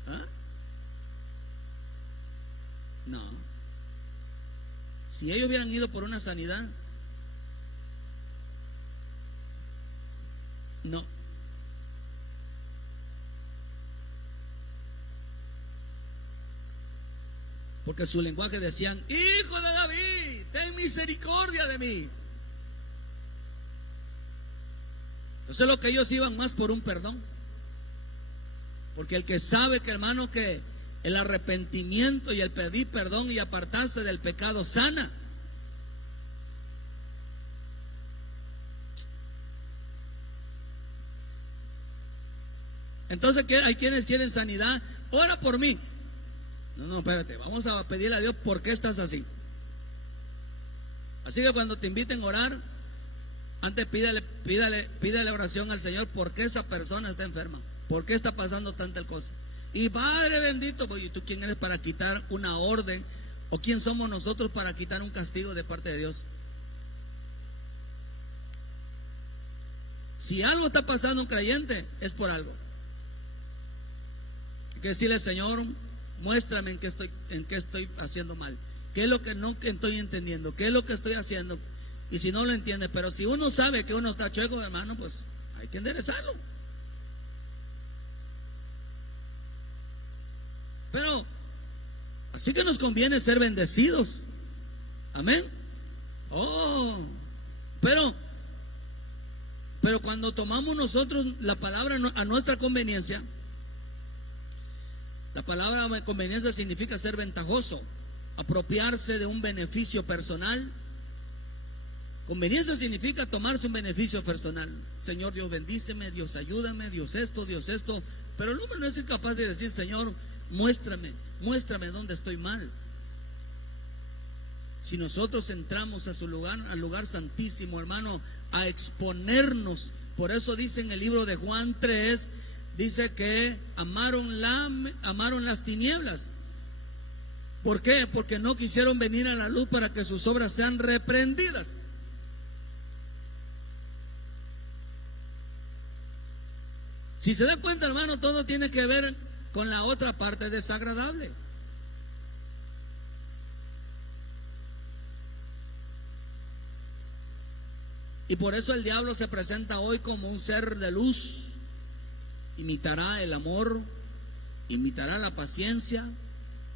¿Ah? No. Si ellos hubieran ido por una sanidad, no. Porque su lenguaje decían: hijo de David, ten misericordia de mí. Entonces lo que ellos iban más por un perdón. Porque el que sabe, que hermano, que el arrepentimiento y el pedir perdón y apartarse del pecado sana. Entonces hay quienes quieren sanidad. Ora por mí. No, espérate, vamos a pedirle a Dios por qué estás así. Así que cuando te inviten a orar, antes pídale oración al Señor: por qué esa persona está enferma, por qué está pasando tanta cosa. Y Padre bendito, pues, ¿y tú quién eres para quitar una orden? ¿O quién somos nosotros para quitar un castigo de parte de Dios? Si algo está pasando un creyente, es por algo. Hay que decirle: Señor, muéstrame en qué estoy haciendo mal, qué es lo que no estoy entendiendo, qué es lo que estoy haciendo. Y si no lo entiende, pero si uno sabe que uno está chueco, hermano, pues hay que enderezarlo. Pero así que nos conviene ser bendecidos. Amén. Pero cuando tomamos nosotros la palabra a nuestra conveniencia, la palabra conveniencia significa ser ventajoso, apropiarse de un beneficio personal. Conveniencia significa tomarse un beneficio personal. Señor, Dios bendíceme, Dios ayúdame, Dios esto. Pero el hombre no es capaz de decir: Señor, muéstrame dónde estoy mal. Si nosotros entramos a su lugar, al lugar santísimo, hermano, a exponernos. Por eso dice en el libro de Juan 3, dice que amaron las tinieblas. ¿Por qué? Porque no quisieron venir a la luz para que sus obras sean reprendidas. Si se da cuenta, hermano, todo tiene que ver con la otra parte desagradable. Y por eso el diablo se presenta hoy como un ser de luz. Imitará el amor, imitará la paciencia,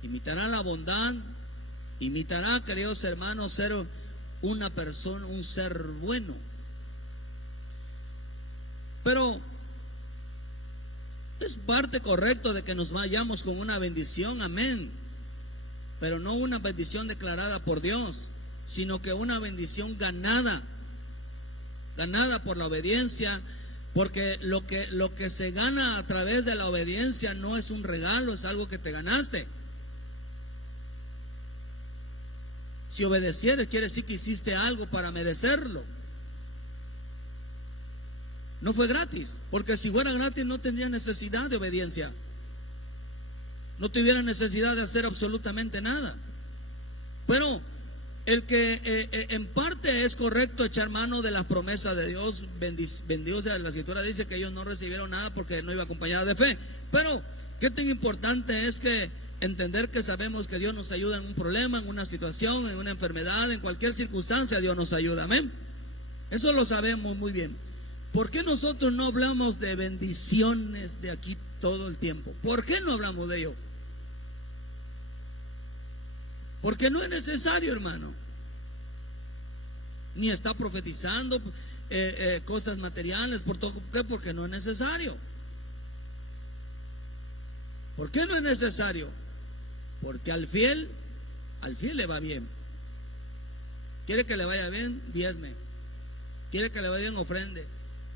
imitará la bondad, imitará, queridos hermanos, ser una persona, un ser bueno. Pero es parte correcta de que nos vayamos con una bendición, amén. pero no una bendición declarada por Dios, sino que una bendición ganada por la obediencia, porque lo que se gana a través de la obediencia no es un regalo, es algo que te ganaste. Si obedecieres, quiere decir que hiciste algo para merecerlo. No fue gratis, porque si fuera gratis no tendría necesidad de obediencia. No tuviera necesidad de hacer absolutamente nada. Pero el que en parte es correcto echar mano de las promesas de Dios, bendito sea, la Escritura dice que ellos no recibieron nada porque no iba acompañada de fe. Pero qué tan importante es que entender que sabemos que Dios nos ayuda en un problema, en una situación, en una enfermedad, en cualquier circunstancia Dios nos ayuda, amén. Eso lo sabemos muy bien. ¿Por qué nosotros no hablamos de bendiciones de aquí todo el tiempo? ¿Por qué no hablamos de ello? Porque no es necesario, hermano. Ni está profetizando cosas materiales. ¿Por qué? Porque no es necesario. ¿Por qué no es necesario? Porque al fiel le va bien. ¿Quiere que le vaya bien? Diezme. ¿Quiere que le vaya bien? Ofrende.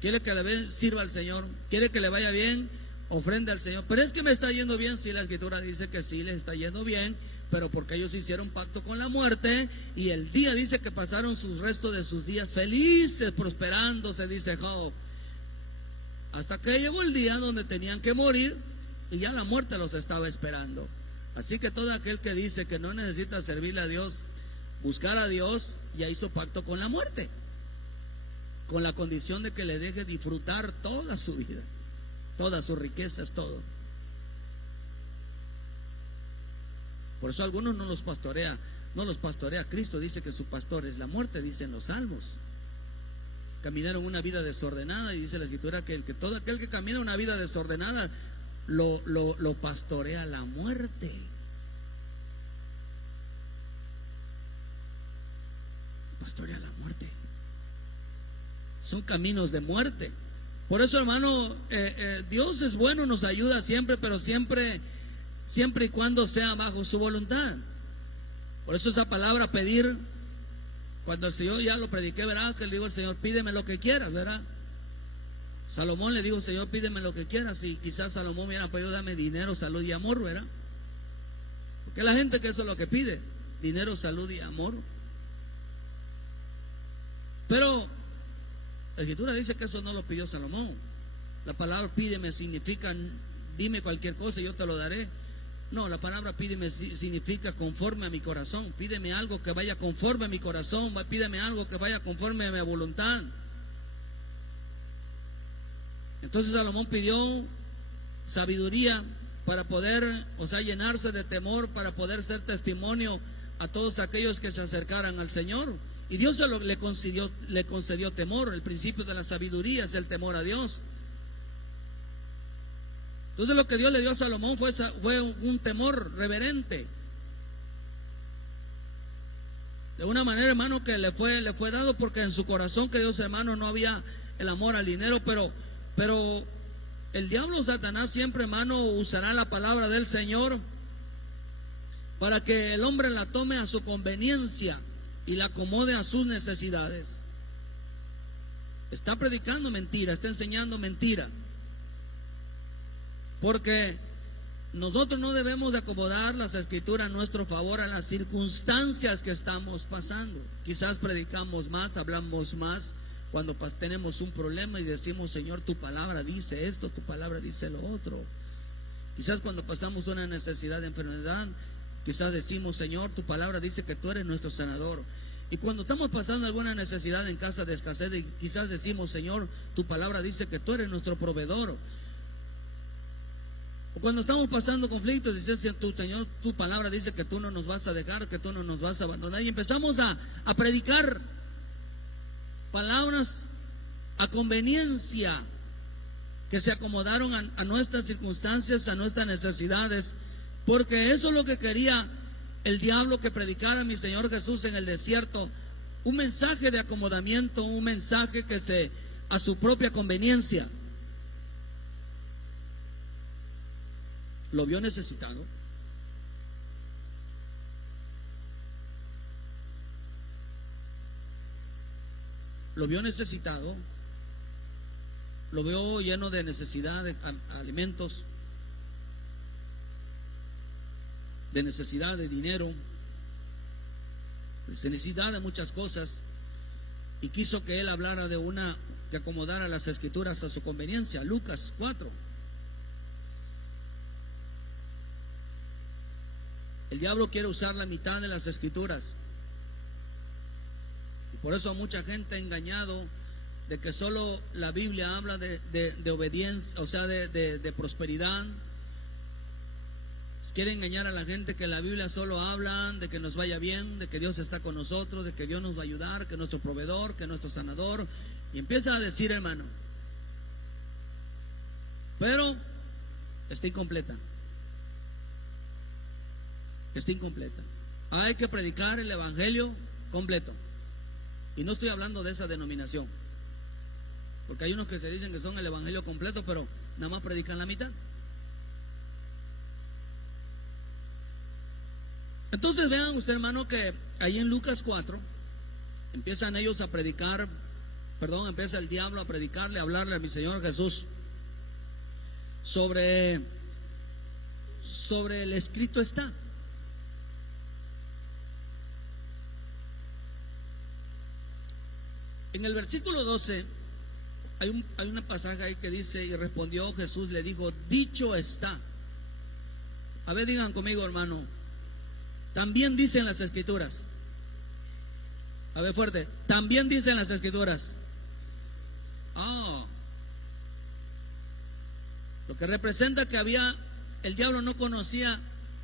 ¿Quiere que le vaya bien? Sirva al Señor. ¿Quiere que le vaya bien? Ofrende al Señor. Pero es que me está yendo bien. Sí, la Escritura dice que sí les está yendo bien, pero porque ellos hicieron pacto con la muerte, y el día dice que pasaron sus restos de sus días felices, prosperándose, dice Job, hasta que llegó el día donde tenían que morir y ya la muerte los estaba esperando. Así que todo aquel que dice que no necesita servirle a Dios, buscar a Dios, ya hizo pacto con la muerte, con la condición de que le deje disfrutar toda su vida, todas sus riquezas, todo. Por eso algunos no los pastorea Cristo. Dice que su pastor es la muerte, dicen los salmos. Caminaron una vida desordenada, y dice la Escritura que todo aquel que camina una vida desordenada lo pastorea la muerte. Pastorea la muerte. Son caminos de muerte. Por eso, hermano, Dios es bueno, nos ayuda siempre, pero siempre y cuando sea bajo su voluntad. Por eso esa palabra pedir, cuando el Señor, ya lo prediqué, ¿verdad? Que le digo al Señor, pídeme lo que quieras, ¿verdad? Salomón le dijo, Señor, pídeme lo que quieras. Y quizás Salomón me hubiera pedido, dame dinero, salud y amor, ¿verdad? Porque la gente que eso es lo que pide, dinero, salud y amor. Pero la Escritura dice que eso no lo pidió Salomón. La palabra pídeme significa, dime cualquier cosa y yo te lo daré. No, la palabra pídeme significa conforme a mi corazón. Pídeme algo que vaya conforme a mi corazón. Pídeme algo que vaya conforme a mi voluntad. Entonces Salomón pidió sabiduría para poder, llenarse de temor, para poder ser testimonio a todos aquellos que se acercaran al Señor. Y Dios le concedió temor. El principio de la sabiduría es el temor a Dios. Entonces lo que Dios le dio a Salomón fue un temor reverente. De una manera, hermano, que le fue dado, porque en su corazón, queridos hermanos, no había el amor al dinero. Pero el diablo, Satanás, siempre, hermano, usará la palabra del Señor para que el hombre la tome a su conveniencia y la acomode a sus necesidades. Está predicando mentira, está enseñando mentira. Porque nosotros no debemos de acomodar las Escrituras a nuestro favor, a las circunstancias que estamos pasando. Quizás predicamos más, hablamos más cuando tenemos un problema y decimos, Señor, tu palabra dice esto, tu palabra dice lo otro. Quizás cuando pasamos una necesidad de enfermedad, quizás decimos, Señor, tu palabra dice que tú eres nuestro sanador. Y cuando estamos pasando alguna necesidad en casa de escasez, quizás decimos, Señor, tu palabra dice que tú eres nuestro proveedor. O cuando estamos pasando conflictos, dices, Señor, tu palabra dice que tú no nos vas a dejar, que tú no nos vas a abandonar. Y empezamos a predicar palabras a conveniencia, que se acomodaron a nuestras circunstancias, a nuestras necesidades, porque eso es lo que quería el diablo que predicara mi Señor Jesús en el desierto, un mensaje de acomodamiento, un mensaje que a su propia conveniencia. Lo vio necesitado, lo vio necesitado, lo vio lleno de necesidad de alimentos, de necesidad de dinero, de necesidad de muchas cosas, y quiso que él hablara de una, que acomodara las escrituras a su conveniencia. Lucas 4. El diablo quiere usar la mitad de las escrituras, y por eso a mucha gente ha engañado de que solo la Biblia habla de obediencia, o sea, de prosperidad. Quiere engañar a la gente que la Biblia solo habla de que nos vaya bien, de que Dios está con nosotros, de que Dios nos va a ayudar, que es nuestro proveedor, que es nuestro sanador, y empieza a decir, hermano, pero está incompleta. Está incompleta. Hay que predicar el evangelio completo. Y no estoy hablando de esa denominación, porque hay unos que se dicen que son el evangelio completo, pero nada más predican la mitad. Entonces vean usted, hermano, que ahí en Lucas 4 empiezan ellos a predicar, empieza el diablo a predicarle, a hablarle a mi Señor Jesús sobre el escrito está. En el versículo 12 hay una pasaje ahí que dice: y respondió Jesús, le dijo, dicho está. A ver, digan conmigo, hermano, también dicen las escrituras. A ver, fuerte, también dicen las escrituras. Lo que representa que el diablo no conocía,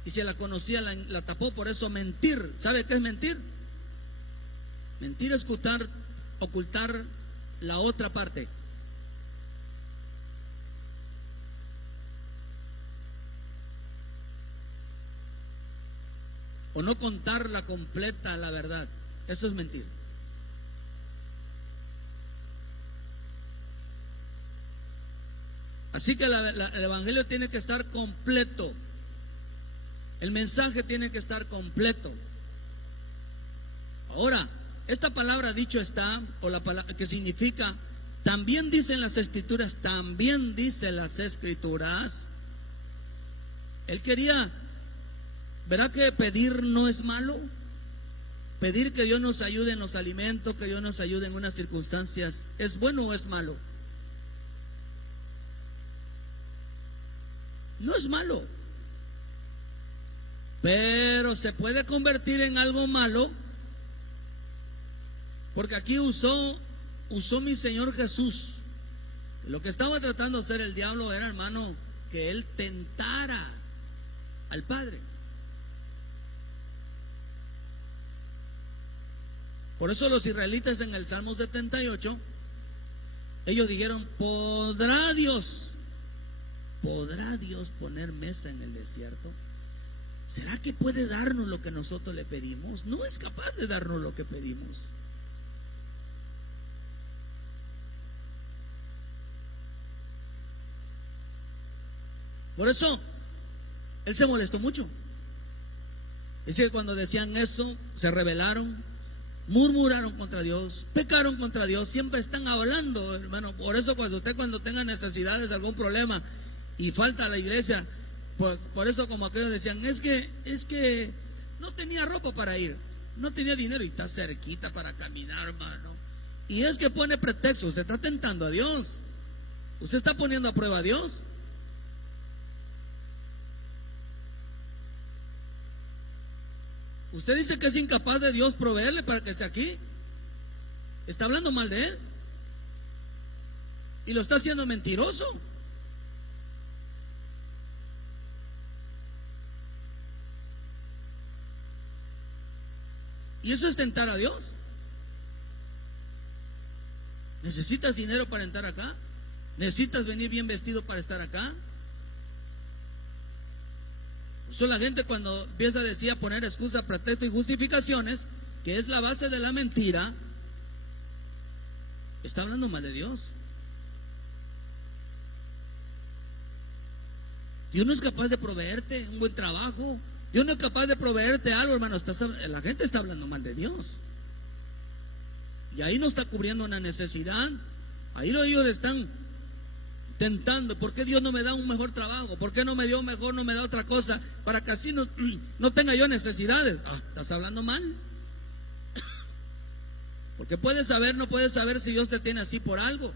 y si la conocía la tapó. Por eso mentir. ¿Sabe qué es mentir? Mentir es ocultar la otra parte. O no contar la completa la verdad. Eso es mentir. Así que el evangelio tiene que estar completo. El mensaje tiene que estar completo. Ahora, esta palabra dicho está, o la palabra que significa también dicen las escrituras, también dice las escrituras. Él quería, ¿verdad que pedir no es malo? Pedir que Dios nos ayude en los alimentos, que Dios nos ayude en unas circunstancias, ¿es bueno o es malo? No es malo, pero se puede convertir en algo malo, porque aquí usó mi Señor Jesús. Lo que estaba tratando de hacer el diablo era, hermano, que él tentara al Padre. Por eso los israelitas en el Salmo 78, ellos dijeron, ¿podrá Dios poner mesa en el desierto? ¿Será que puede darnos lo que nosotros le pedimos? No es capaz de darnos lo que pedimos. Por eso él se molestó mucho. Dice que cuando decían eso, se rebelaron, murmuraron contra Dios, pecaron contra Dios. Siempre están hablando, hermano. Por eso cuando tenga necesidades de algún problema y falta a la iglesia, por eso como aquellos decían, es que no tenía ropa para ir, no tenía dinero, y está cerquita para caminar, hermano. Y es que pone pretextos. Usted está tentando a Dios, usted está poniendo a prueba a Dios. Usted dice que es incapaz de Dios proveerle para que esté aquí. Está hablando mal de Él, y lo está haciendo mentiroso. Y eso es tentar a Dios. ¿Necesitas dinero para entrar acá? ¿Necesitas venir bien vestido para estar acá? Eso la gente cuando empieza a decir, a poner excusas, pretextos y justificaciones, que es la base de la mentira, está hablando mal de Dios. Dios no es capaz de proveerte un buen trabajo. Dios no es capaz de proveerte algo, hermano. La gente está hablando mal de Dios. Y ahí no está cubriendo una necesidad. Ahí ellos están tentando. ¿Por qué Dios no me da un mejor trabajo? ¿Por qué no me dio mejor, no me da otra cosa? Para que así no tenga yo necesidades. Estás hablando mal. Porque no puedes saber si Dios te tiene así por algo.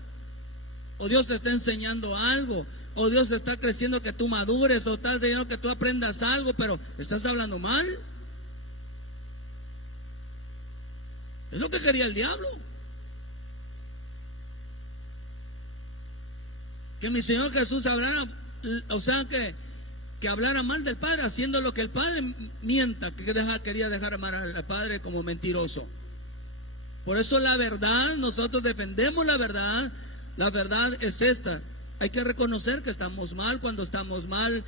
O Dios te está enseñando algo. O Dios está creciendo que tú madures. O está creyendo que tú aprendas algo. Pero estás hablando mal. Es lo que quería el diablo. Que mi Señor Jesús hablara, o sea, que hablara mal del Padre, haciendo lo que el Padre mienta, que quería dejar amar al Padre como mentiroso. Por eso la verdad, nosotros defendemos la verdad es esta. Hay que reconocer que estamos mal. Cuando estamos mal,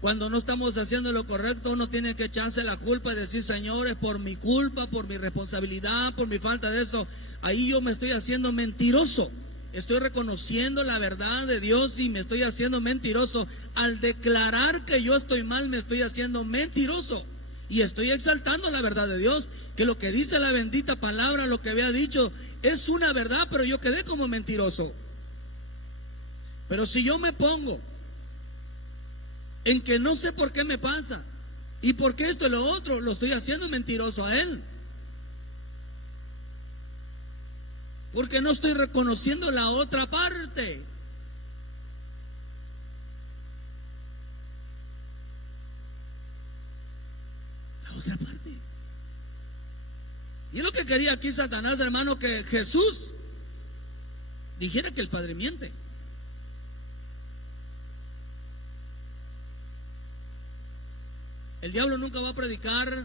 cuando no estamos haciendo lo correcto, uno tiene que echarse la culpa y decir: Señor, es por mi culpa, por mi responsabilidad, por mi falta de eso. Ahí yo me estoy haciendo mentiroso. Estoy reconociendo la verdad de Dios y me estoy haciendo mentiroso. Al declarar que yo estoy mal, me estoy haciendo mentiroso. Y estoy exaltando la verdad de Dios, que lo que dice la bendita palabra, lo que había dicho, es una verdad, pero yo quedé como mentiroso. Pero si yo me pongo en que no sé por qué me pasa y por qué esto y lo otro, lo estoy haciendo mentiroso a Él. Porque no estoy reconociendo la otra parte. La otra parte. Y es lo que quería aquí Satanás, hermano, que Jesús dijera que el Padre miente. El diablo nunca va a predicar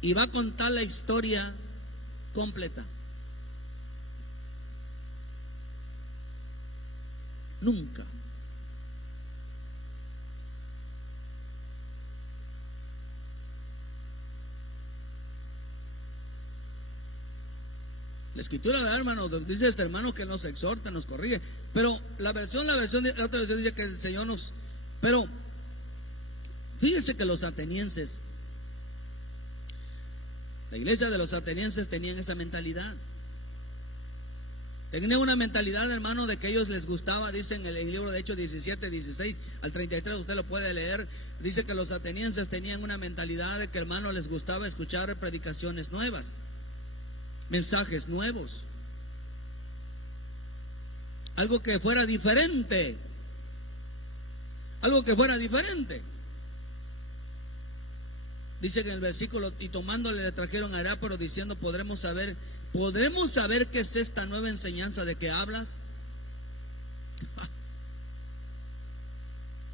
y va a contar la historia completa. Nunca. La escritura, hermano, dice este hermano que nos exhorta, nos corrige. Pero la otra versión dice que el Señor nos... Pero fíjense que los atenienses, la iglesia de los atenienses tenían esa mentalidad. Tenían una mentalidad, hermano, de que a ellos les gustaba, dice en el libro de Hechos 17, 16 al 33, usted lo puede leer. Dice que los atenienses tenían una mentalidad de que, hermano, les gustaba escuchar predicaciones nuevas, mensajes nuevos, algo que fuera diferente, algo que fuera diferente. Dice que en el versículo: y tomándole le trajeron a Areópago diciendo: ¿Podremos saber qué es esta nueva enseñanza de que hablas?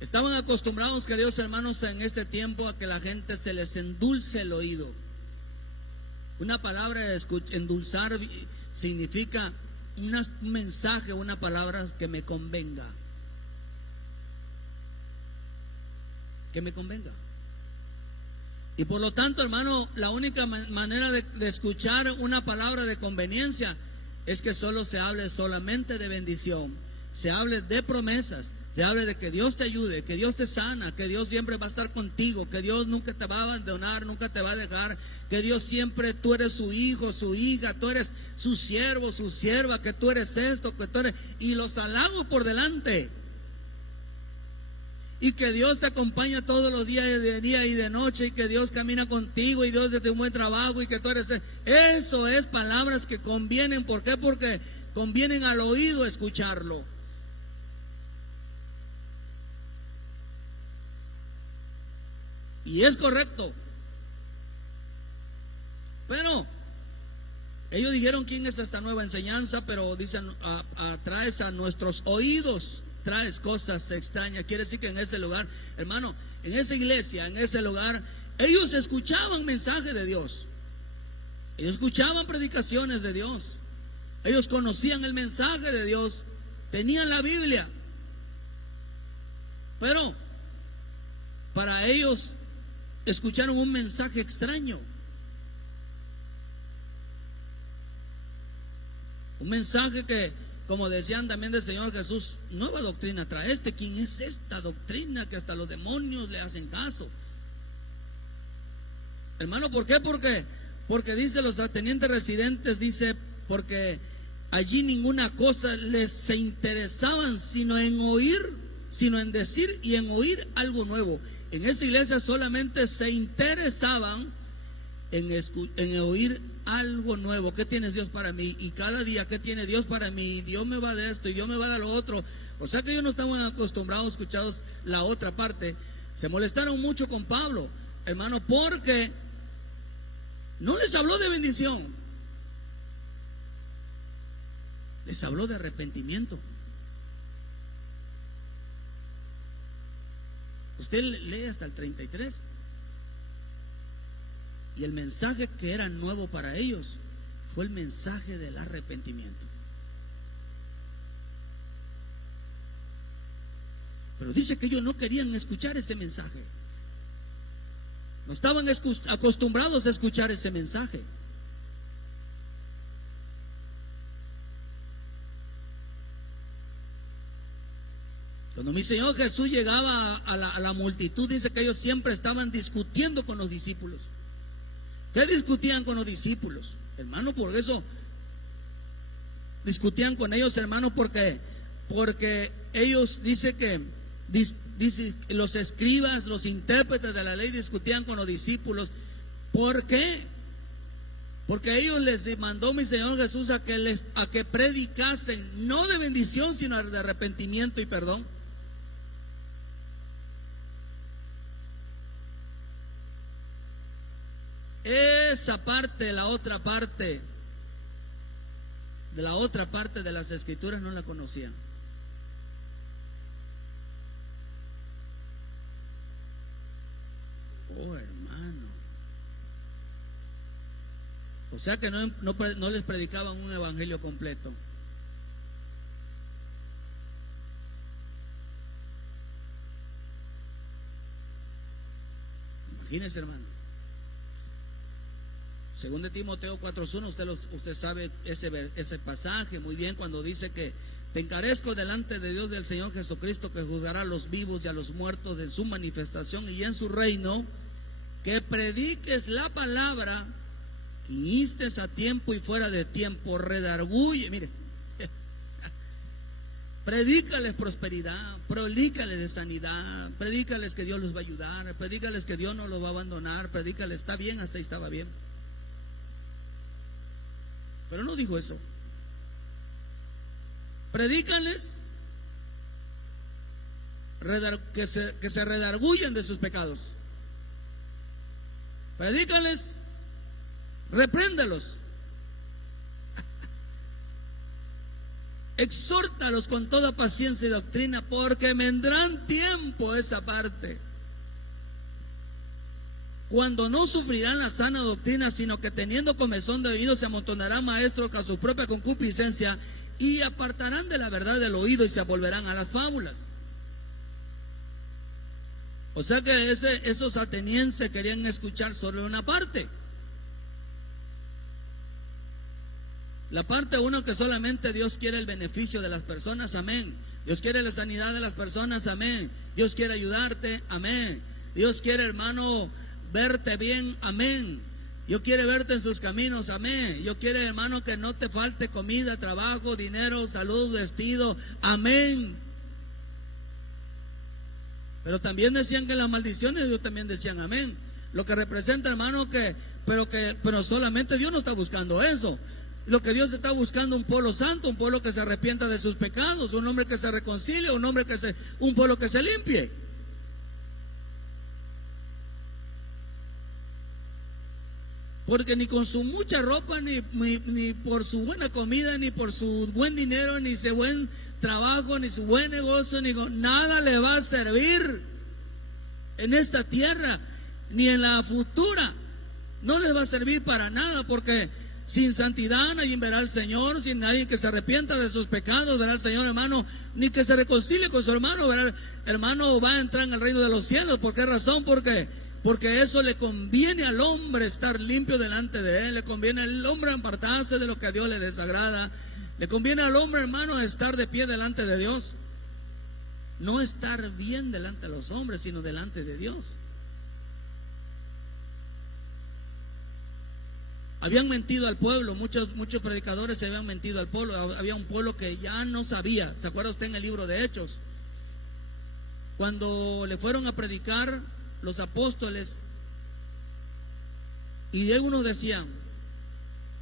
Estaban acostumbrados, queridos hermanos, en este tiempo a que la gente se les endulce el oído. Una palabra endulzar significa un mensaje, una palabra que me convenga. Que me convenga. Y por lo tanto, hermano, la única manera de escuchar una palabra de conveniencia es que solo se hable solamente de bendición, se hable de promesas, se hable de que Dios te ayude, que Dios te sana, que Dios siempre va a estar contigo, que Dios nunca te va a abandonar, nunca te va a dejar, que Dios siempre, tú eres su hijo, su hija, tú eres su siervo, su sierva, que tú eres esto, que tú eres... Y los halagos por delante. Y que Dios te acompaña todos los días, de día y de noche, y que Dios camina contigo, y Dios te da un buen trabajo, y que tú eres... Eso es palabras que convienen. ¿Por qué? Porque convienen al oído escucharlo. Y es correcto. Pero ellos dijeron: ¿quién es esta nueva enseñanza? Pero dicen: traes a nuestros oídos, traes cosas extrañas. Quiere decir que en ese lugar, hermano, en esa iglesia, en ese lugar, ellos escuchaban mensajes de Dios, ellos escuchaban predicaciones de Dios, ellos conocían el mensaje de Dios, tenían la Biblia, pero para ellos escucharon un mensaje extraño, un mensaje que, como decían también del Señor Jesús, nueva doctrina trae este. ¿Quién es esta doctrina que hasta los demonios le hacen caso? Hermano, ¿por qué? Porque dice los atenienses residentes, dice, porque allí ninguna cosa les se interesaban sino en oír, sino en decir y en oír algo nuevo. En esa iglesia solamente se interesaban en oír algo nuevo. ¿Qué tienes Dios para mí? Y cada día, ¿qué tiene Dios para mí? Dios me va de esto y Dios me va de lo otro. O sea que ellos no estaban acostumbrados a escuchar la otra parte. Se molestaron mucho con Pablo, hermano, porque no les habló de bendición, les habló de arrepentimiento. Usted lee hasta el 33 y el mensaje que era nuevo para ellos fue el mensaje del arrepentimiento. Pero dice que ellos no querían escuchar ese mensaje, no estaban acostumbrados a escuchar ese mensaje. Cuando mi Señor Jesús llegaba a la multitud, dice que ellos siempre estaban discutiendo con los discípulos. ¿Qué discutían con los discípulos? Hermano, por eso discutían con ellos, hermano, porque ellos dice que los escribas, los intérpretes de la ley discutían con los discípulos. ¿Por qué? Porque a ellos les mandó mi Señor Jesús a que predicasen, no de bendición, sino de arrepentimiento y perdón. Esa parte, la otra parte de las escrituras no la conocían. Oh, hermano. O sea que no les predicaban un evangelio completo. Imagínense, hermano. Según de Timoteo 4:1, usted sabe ese pasaje muy bien, cuando dice que te encarezco delante de Dios, del Señor Jesucristo, que juzgará a los vivos y a los muertos en su manifestación y en su reino, que prediques la palabra, que instes a tiempo y fuera de tiempo, redarguye, mire, predícales prosperidad, predícales sanidad, predícales que Dios los va a ayudar, predícales que Dios no los va a abandonar, predícales, está bien, hasta ahí estaba bien. Pero no dijo eso. Predícales que se redarguyen de sus pecados. Predícales, repréndalos, exhórtalos con toda paciencia y doctrina, porque vendrán tiempo, esa parte, cuando no sufrirán la sana doctrina, sino que teniendo comezón de oído se amontonarán maestros a su propia concupiscencia, y apartarán de la verdad del oído y se volverán a las fábulas. O sea que esos atenienses querían escuchar solo una parte. La parte uno, que solamente Dios quiere el beneficio de las personas, amén. Dios quiere la sanidad de las personas, amén. Dios quiere ayudarte, amén. Dios quiere, hermano, verte bien, amén. Dios quiere verte en sus caminos, amén. Dios quiere, hermano, que no te falte comida, trabajo, dinero, salud, vestido, amén. Pero también decían que las maldiciones, Dios también decían amén. Lo que representa, hermano, pero solamente Dios no está buscando eso. Lo que Dios está buscando, un pueblo santo, un pueblo que se arrepienta de sus pecados, un hombre que se reconcilie, un pueblo que se limpie. Porque ni con su mucha ropa, ni por su buena comida, ni por su buen dinero, ni su buen trabajo, ni su buen negocio, nada le va a servir en esta tierra, ni en la futura. No les va a servir para nada, porque sin santidad nadie verá al Señor, sin nadie que se arrepienta de sus pecados verá al Señor, hermano, ni que se reconcilie con su hermano, hermano, va a entrar en el reino de los cielos. ¿Por qué razón? Porque eso le conviene al hombre, estar limpio delante de Él. Le conviene al hombre apartarse de lo que a Dios le desagrada. Le conviene al hombre, hermano, estar de pie delante de Dios. No estar bien delante de los hombres, sino delante de Dios. Habían mentido al pueblo, muchos predicadores se habían mentido al pueblo. Había un pueblo que ya no sabía. ¿Se acuerda usted en el libro de Hechos? Cuando le fueron a predicar los apóstoles, y unos decían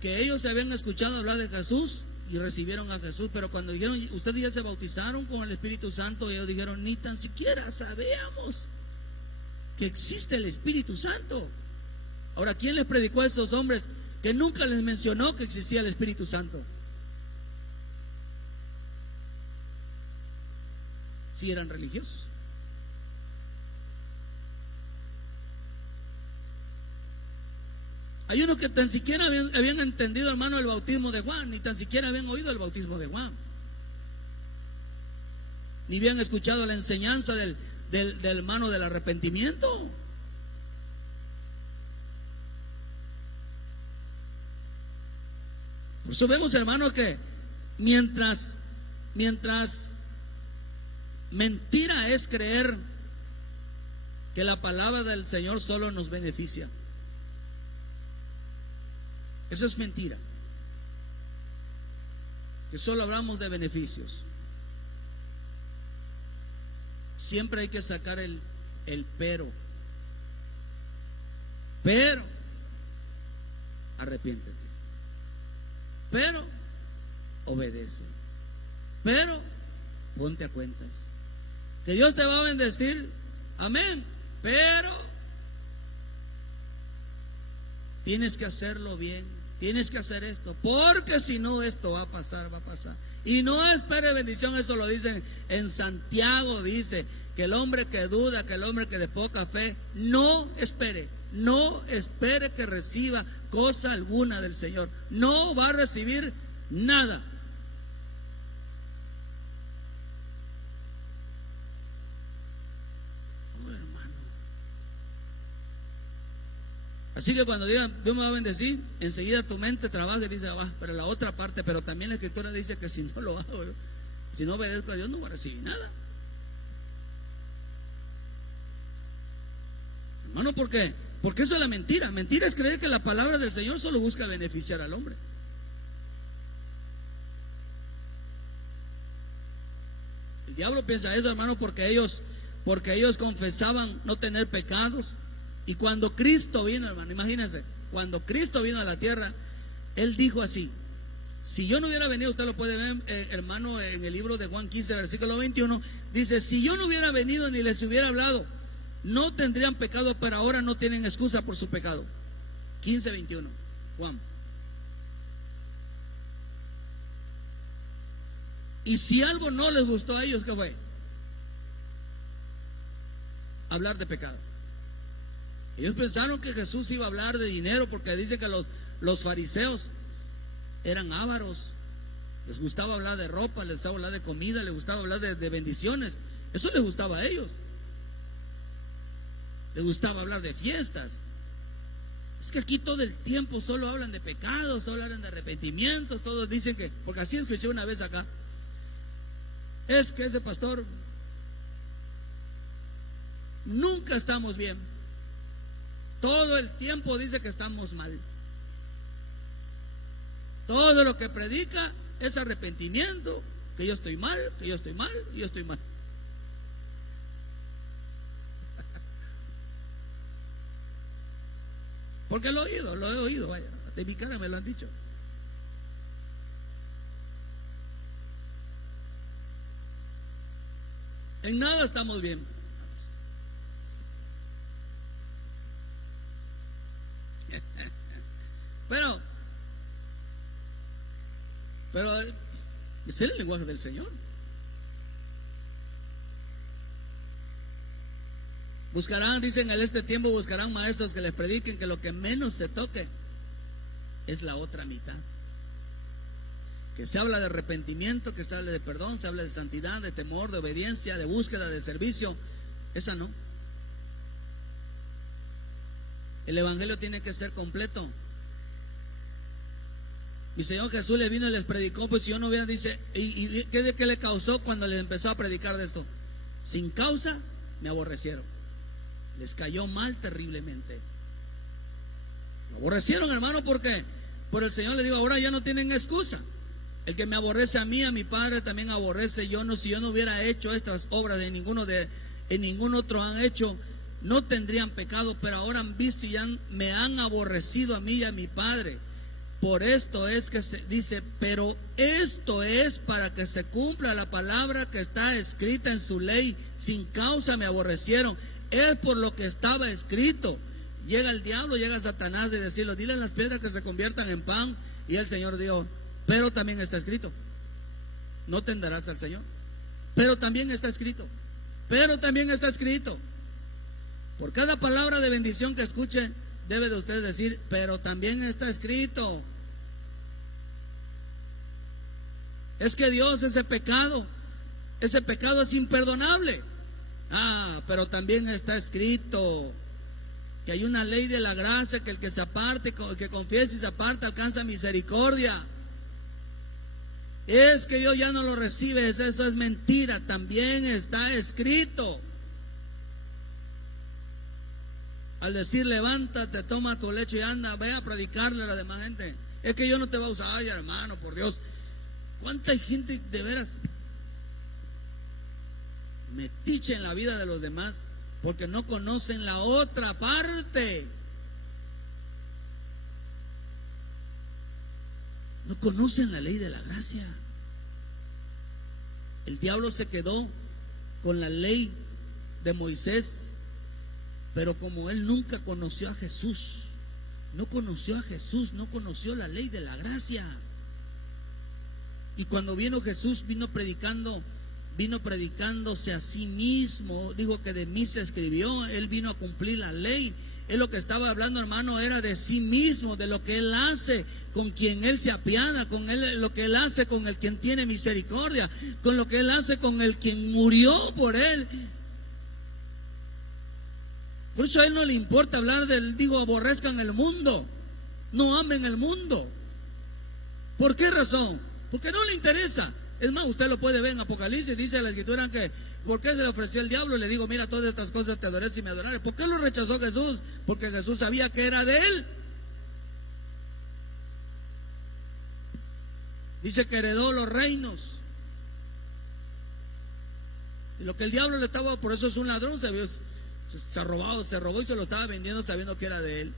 que ellos se habían escuchado hablar de Jesús y recibieron a Jesús, pero cuando dijeron, ustedes ya se bautizaron con el Espíritu Santo, ellos dijeron, ni tan siquiera sabíamos que existe el Espíritu Santo. Ahora, ¿quién les predicó a esos hombres que nunca les mencionó que existía el Espíritu Santo? Si eran religiosos. Hay unos que tan siquiera habían entendido, hermano, el bautismo de Juan, ni tan siquiera habían oído el bautismo de Juan, ni habían escuchado la enseñanza del hermano del arrepentimiento. Por eso vemos, hermanos, que mientras mentira es creer que la palabra del Señor solo nos beneficia. Eso es mentira, que solo hablamos de beneficios. Siempre hay que sacar el pero. Pero arrepiéntete. Pero obedece. Pero ponte a cuentas. Que Dios te va a bendecir. Amén. Pero tienes que hacerlo bien. Tienes que hacer esto, porque si no, esto va a pasar, va a pasar. Y no espere bendición. Eso lo dicen en Santiago, dice que el hombre que duda, que el hombre que de poca fe, no espere que reciba cosa alguna del Señor. No va a recibir nada. Oh, hermano. Así que cuando digan Dios me va a bendecir, enseguida tu mente trabaja y dice, pero la otra parte, pero también la Escritura dice que si no lo hago, si no obedezco a Dios, no voy a recibir nada. Hermano, ¿por qué? Porque eso es la mentira. Mentira es creer que la palabra del Señor solo busca beneficiar al hombre. El diablo piensa eso, hermano, porque ellos confesaban no tener pecados. Y cuando Cristo vino, hermano, imagínense, cuando Cristo vino a la tierra, Él dijo así: si yo no hubiera venido, usted lo puede ver, hermano, en el libro de Juan 15, versículo 21, dice, si yo no hubiera venido ni les hubiera hablado, no tendrían pecado, pero ahora no tienen excusa por su pecado. 15, 21, Juan. Y si algo no les gustó a ellos, ¿qué fue? Hablar de pecado. Ellos pensaron que Jesús iba a hablar de dinero, porque dice que los fariseos eran ávaros. Les gustaba hablar de ropa, les gustaba hablar de comida, les gustaba hablar de bendiciones. Eso les gustaba a ellos. Les gustaba hablar de fiestas. Es que aquí todo el tiempo solo hablan de pecados, solo hablan de arrepentimientos. Todos dicen que, porque así escuché una vez acá, es que ese pastor nunca estamos bien. Todo el tiempo dice que estamos mal. Todo lo que predica es arrepentimiento, que yo estoy mal, que yo estoy mal, y yo estoy mal. Porque lo he oído, vaya, de mi cara me lo han dicho. En nada estamos bien. Pero es el lenguaje del Señor. Buscarán, dicen, en este tiempo buscarán maestros que les prediquen que lo que menos se toque es la otra mitad. Que se habla de arrepentimiento, que se habla de perdón, se habla de santidad, de temor, de obediencia, de búsqueda, de servicio. Esa no. El evangelio tiene que ser completo. Mi Señor Jesús le vino y les predicó, pues si yo no hubiera, dice, ¿y qué le causó cuando les empezó a predicar de esto? Sin causa me aborrecieron. Les cayó mal terriblemente. Aborrecieron, hermano, porque por el Señor le digo, ahora ya no tienen excusa. El que me aborrece a mí, a mi Padre también aborrece. Si yo no hubiera hecho estas obras en ningún otro han hecho, no tendrían pecado, pero ahora han visto y me han aborrecido a mí y a mi Padre. Por esto es que se dice, pero esto es para que se cumpla la palabra que está escrita en su ley. Sin causa me aborrecieron. Es por lo que estaba escrito. Llega el diablo, llega Satanás de decirlo, dile a las piedras que se conviertan en pan. Y el Señor dijo, pero también está escrito, no tentarás al Señor. Pero también está escrito, pero también está escrito. Por cada palabra de bendición que escuche, debe de usted decir, pero también está escrito. Es que Dios, ese pecado es imperdonable. Pero también está escrito que hay una ley de la gracia, que el que se aparte, el que confiese y se aparte, alcanza misericordia. Es que Dios ya no lo recibe, eso es mentira, también está escrito. Al decir levántate, toma tu lecho y anda, ve a predicarle a la demás gente. Es que yo no te voy a usar. Ay, hermano, por Dios, ¿cuánta gente de veras metiche en la vida de los demás porque no conocen la otra parte? No conocen la ley de la gracia. El diablo se quedó con la ley de Moisés, pero como él nunca conoció a Jesús, no conoció la ley de la gracia. Y cuando vino Jesús, vino predicándose a sí mismo. Dijo que de mí se escribió. Él vino a cumplir la ley. Él lo que estaba hablando, hermano, era de sí mismo, de lo que él hace con quien él se apiada, con él, lo que él hace con el quien tiene misericordia, con lo que él hace con el quien murió por él. Por eso a él no le importa hablar del, digo, aborrezcan el mundo, no amen el mundo. ¿Por qué razón? Porque no le interesa. Es más, usted lo puede ver en Apocalipsis, dice la Escritura que ¿por qué se le ofreció el diablo? Le digo, mira, todas estas cosas te adoré si me adorares. ¿Por qué lo rechazó Jesús? Porque Jesús sabía que era de él. Dice que heredó los reinos. Y lo que el diablo le estaba, por eso es un ladrón, se robó y se lo estaba vendiendo sabiendo que era de él.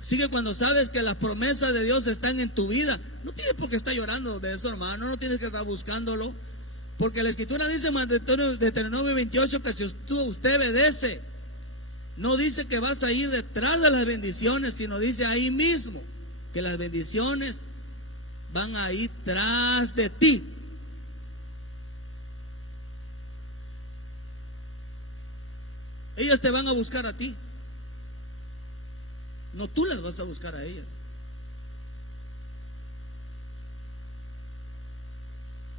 Así que cuando sabes que las promesas de Dios están en tu vida, no tienes por qué estar llorando de eso, hermano, no tienes que estar buscándolo, porque la Escritura dice en Deuteronomio 28 que si usted obedece, no dice que vas a ir detrás de las bendiciones, sino dice ahí mismo que las bendiciones van a ir tras de ti. Ellas te van a buscar a ti. No, tú las vas a buscar a ellas.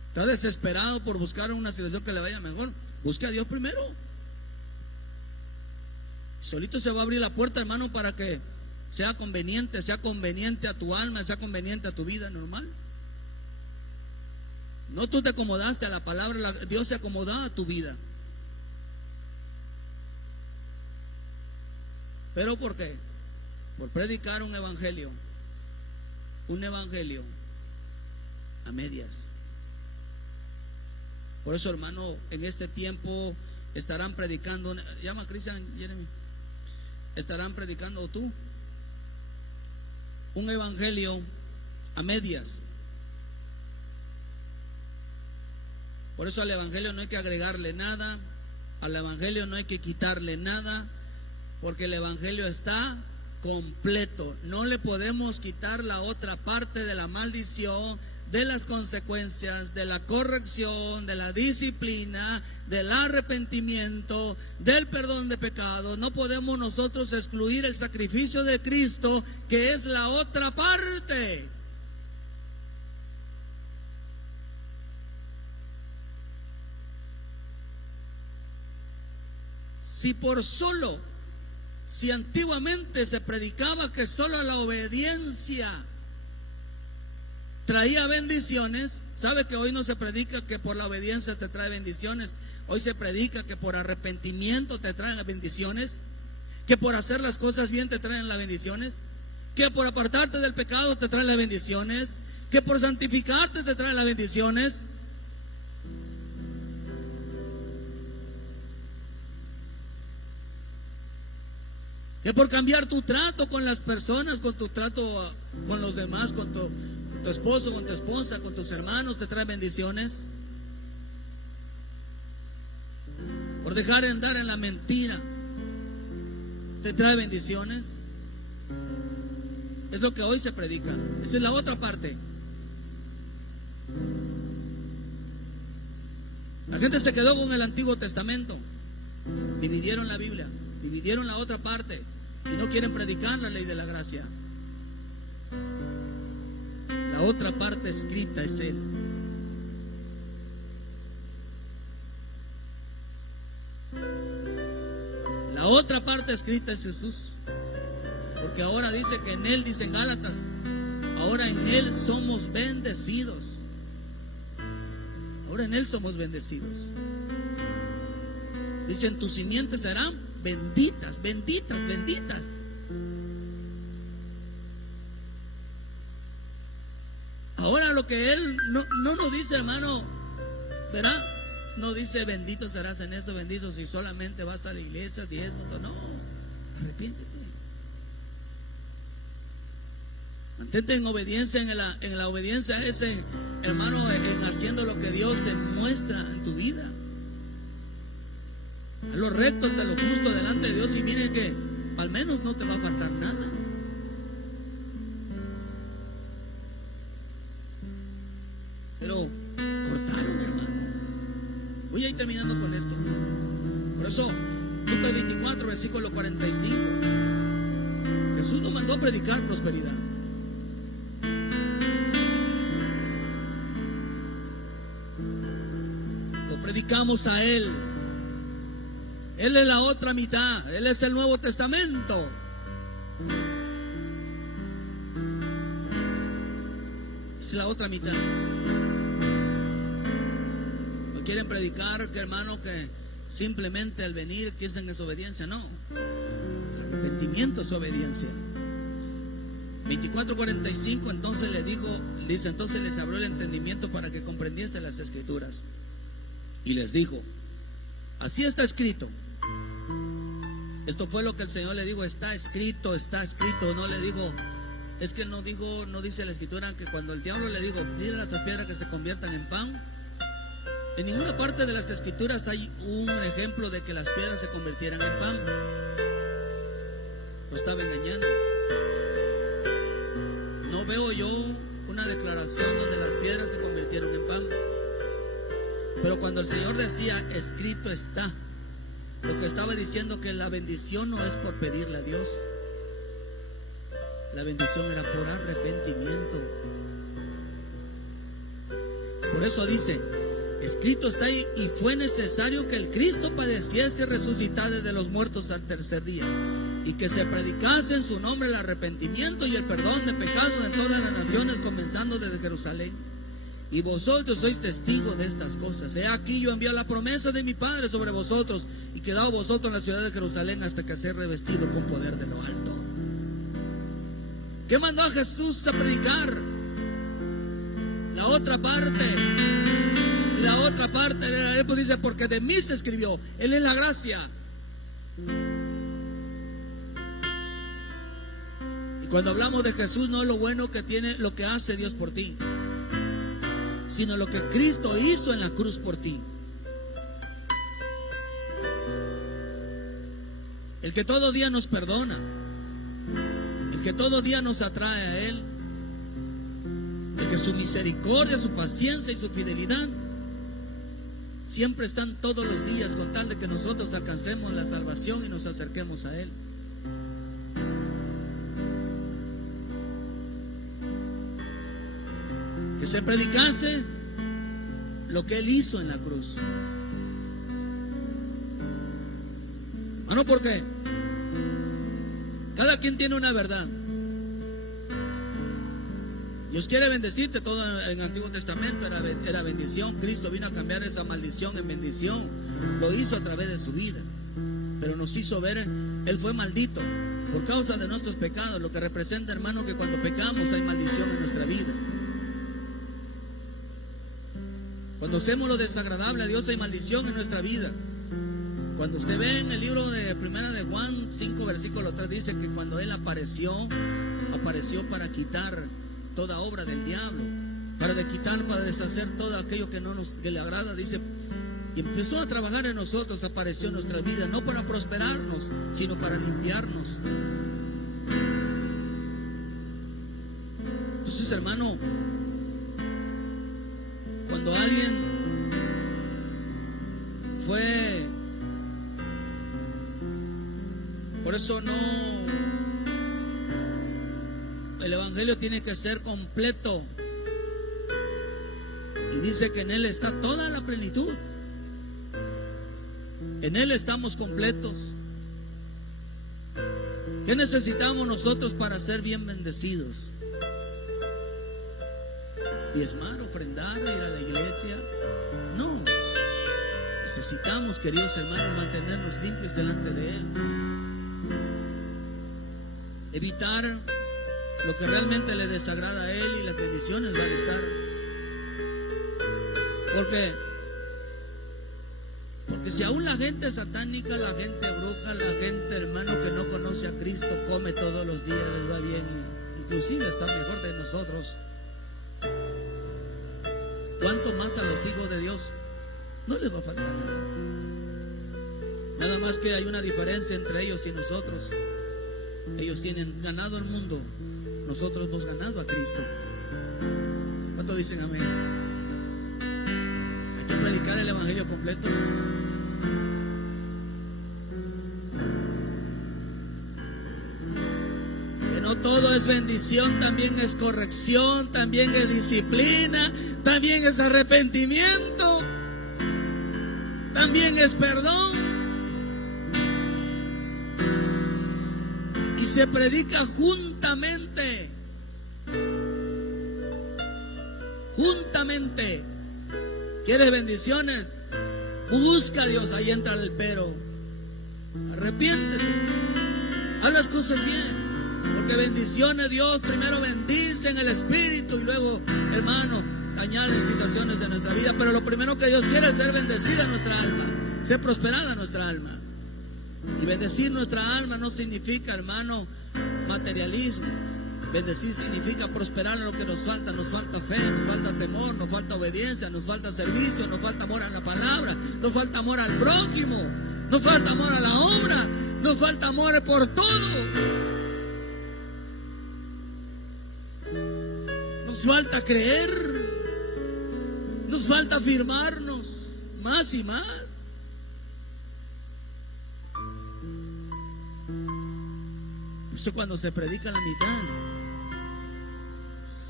Está desesperado por buscar una situación que le vaya mejor. Busque a Dios primero. Solito se va a abrir la puerta, hermano, para que sea conveniente a tu alma, sea conveniente a tu vida normal. No tú te acomodaste a la palabra, Dios se acomodó a tu vida. ¿Pero por qué? Por predicar un evangelio a medias. Por eso, hermano, en este tiempo estarán predicando, llama a Cristian, Jeremy, estarán predicando tú un evangelio a medias. Por eso al evangelio no hay que agregarle nada, al evangelio no hay que quitarle nada, porque el evangelio está completo. No le podemos quitar la otra parte de la maldición, de las consecuencias, de la corrección, de la disciplina, del arrepentimiento, del perdón de pecados. No podemos nosotros excluir el sacrificio de Cristo, que es la otra parte. Si antiguamente se predicaba que solo la obediencia traía bendiciones. ¿Sabe que hoy no se predica que por la obediencia te trae bendiciones? Hoy se predica que por arrepentimiento te traen las bendiciones, que por hacer las cosas bien te traen las bendiciones, que por apartarte del pecado te traen las bendiciones, que por santificarte te traen las bendiciones. Que por cambiar tu trato con las personas, con tu trato con los demás, con tu esposo, con tu esposa, con tus hermanos, te trae bendiciones. Por dejar de andar en la mentira, te trae bendiciones. Es lo que hoy se predica. Esa es la otra parte. La gente se quedó con el Antiguo Testamento, dividieron la Biblia, dividieron la otra parte y no quieren predicar la ley de la gracia. La otra parte escrita es Él. La otra parte escrita es Jesús. Porque ahora dice que en Él, dicen Gálatas, ahora en Él somos bendecidos. Ahora en Él somos bendecidos. Dicen, tus simientes serán benditas, benditas, benditas. Ahora lo que Él no nos dice, hermano, ¿verdad? No dice bendito serás en esto, bendito si solamente vas a la iglesia, diezmos, no, arrepiéntete. Mantente en obediencia, en la obediencia a ese, hermano, en haciendo lo que Dios te muestra en tu vida. A lo recto hasta lo justo delante de Dios, y miren que al menos no te va a faltar nada. Pero cortaron, hermano. Voy a ir terminando con esto. Por eso, Lucas 24, versículo 45. Jesús nos mandó a predicar prosperidad. Lo predicamos a Él. Él es la otra mitad. Él es el Nuevo Testamento. Es la otra mitad. No quieren predicar, que hermano, que simplemente el venir que es en desobediencia. No. El arrepentimiento es obediencia. 24:45, entonces le dijo, dice, entonces les abrió el entendimiento para que comprendiesen las Escrituras. Y les dijo, así está escrito. Esto fue lo que el Señor le dijo, está escrito, está escrito. No le dijo, es que no dice la Escritura que cuando el diablo le dijo, dile a las piedras que se conviertan en pan. En ninguna parte de las Escrituras hay un ejemplo de que las piedras se convirtieran en pan. Lo estaba engañando. No veo yo una declaración donde las piedras se convirtieron en pan. Pero cuando el Señor decía, escrito está, lo que estaba diciendo que la bendición no es por pedirle a Dios. La bendición era por arrepentimiento. Por eso dice, escrito está y fue necesario que el Cristo padeciese y resucitase de los muertos al tercer día, y que se predicase en su nombre el arrepentimiento y el perdón de pecados en todas las naciones, comenzando desde Jerusalén. Y vosotros sois testigos de estas cosas. He aquí yo envío la promesa de mi Padre sobre vosotros, y quedaos vosotros en la ciudad de Jerusalén hasta que seáis revestido con poder de lo alto. ¿Qué mandó a Jesús a predicar? La otra parte. Y la otra parte, él pues dice, porque de mí se escribió. Él es la gracia. Y cuando hablamos de Jesús, no es lo bueno que tiene, lo que hace Dios por ti, sino lo que Cristo hizo en la cruz por ti. El que todo día nos perdona, el que todo día nos atrae a Él, el que su misericordia, su paciencia y su fidelidad siempre están todos los días con tal de que nosotros alcancemos la salvación y nos acerquemos a Él. Que se predicase lo que Él hizo en la cruz. ¿No? ¿Por qué? Cada quien tiene una verdad. Dios quiere bendecirte. Todo en el Antiguo Testamento era bendición. Cristo vino a cambiar esa maldición en bendición. Lo hizo a través de su vida, pero nos hizo ver, Él fue maldito por causa de nuestros pecados, lo que representa, hermano, que cuando pecamos hay maldición en nuestra vida. Cuando hacemos lo desagradable a Dios hay maldición en nuestra vida. Cuando usted ve en el libro de Primera de Juan 5 versículo 3, dice que cuando Él apareció para quitar toda obra del diablo, para deshacer todo aquello que le agrada, dice, y empezó a trabajar en nosotros, apareció en nuestra vida, no para prosperarnos, sino para limpiarnos. Entonces, hermano, cuando alguien fue, por eso el evangelio tiene que ser completo, y dice que en Él está toda la plenitud. En Él estamos completos. ¿Qué necesitamos nosotros para ser bien bendecidos? ¿Diezmar, ofrendar, ir a la iglesia? No. Necesitamos, queridos hermanos, mantenernos limpios delante de Él. Evitar lo que realmente le desagrada a Él, y las bendiciones van a estar. Porque si aún la gente satánica, la gente bruja, la gente, hermano, que no conoce a Cristo, come todos los días, les va bien, inclusive está mejor de nosotros, ¿cuánto más a los hijos de Dios? No les va a faltar nada más que hay una diferencia entre ellos y nosotros. Ellos tienen ganado el mundo, nosotros hemos ganado a Cristo. ¿Cuánto dicen amén? Hay que predicar el evangelio completo. Que no todo es bendición, también es corrección, también es disciplina, también es arrepentimiento, también es perdón. Y se predica juntamente. Juntamente. ¿Quieres bendiciones? Busca a Dios, ahí entra el pero. Arrepiéntete, haz las cosas bien, porque bendiciones Dios primero bendice en el Espíritu y luego, hermano, añade situaciones en nuestra vida. Pero lo primero que Dios quiere es ser bendecida nuestra alma, ser prosperada nuestra alma. Y bendecir nuestra alma no significa, hermano, materialismo. Bendecir significa prosperar en lo que nos falta. Nos falta fe, nos falta temor, nos falta obediencia, nos falta servicio, nos falta amor a la palabra, nos falta amor al prójimo, nos falta amor a la obra, nos falta amor por todo. Nos falta creer, nos falta afirmarnos más y más. Eso cuando se predica la mitad,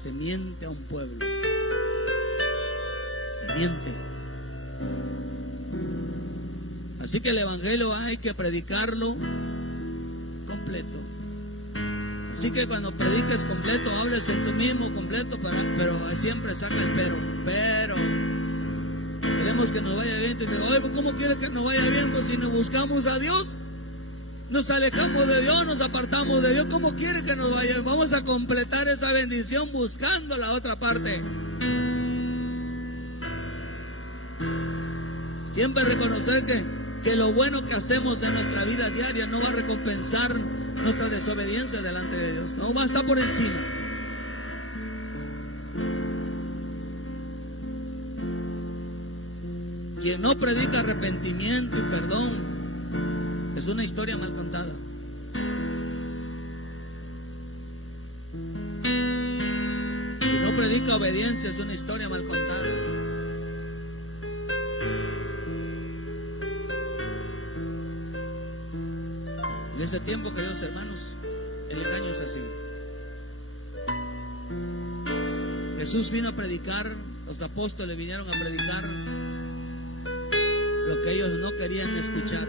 se miente a un pueblo, se miente. Así que el evangelio hay que predicarlo completo. Así que cuando prediques completo, hables en tú mismo completo, pero siempre saca el pero. Queremos que nos vaya bien. Dice, oye, ¿cómo quiere que nos vaya bien? Pues si no buscamos a Dios, nos alejamos de Dios, nos apartamos de Dios. ¿Cómo quiere que nos vaya? Vamos a completar esa bendición buscando la otra parte. Siempre reconocer que lo bueno que hacemos en nuestra vida diaria no va a recompensar nuestra desobediencia delante de Dios. No, va a estar por encima. Quien no predica arrepentimiento y perdón es una historia mal contada. Quien no predica obediencia es una historia mal contada. En ese tiempo, queridos hermanos, el engaño es así. Jesús vino a predicar, los apóstoles vinieron a predicar lo que ellos no querían escuchar.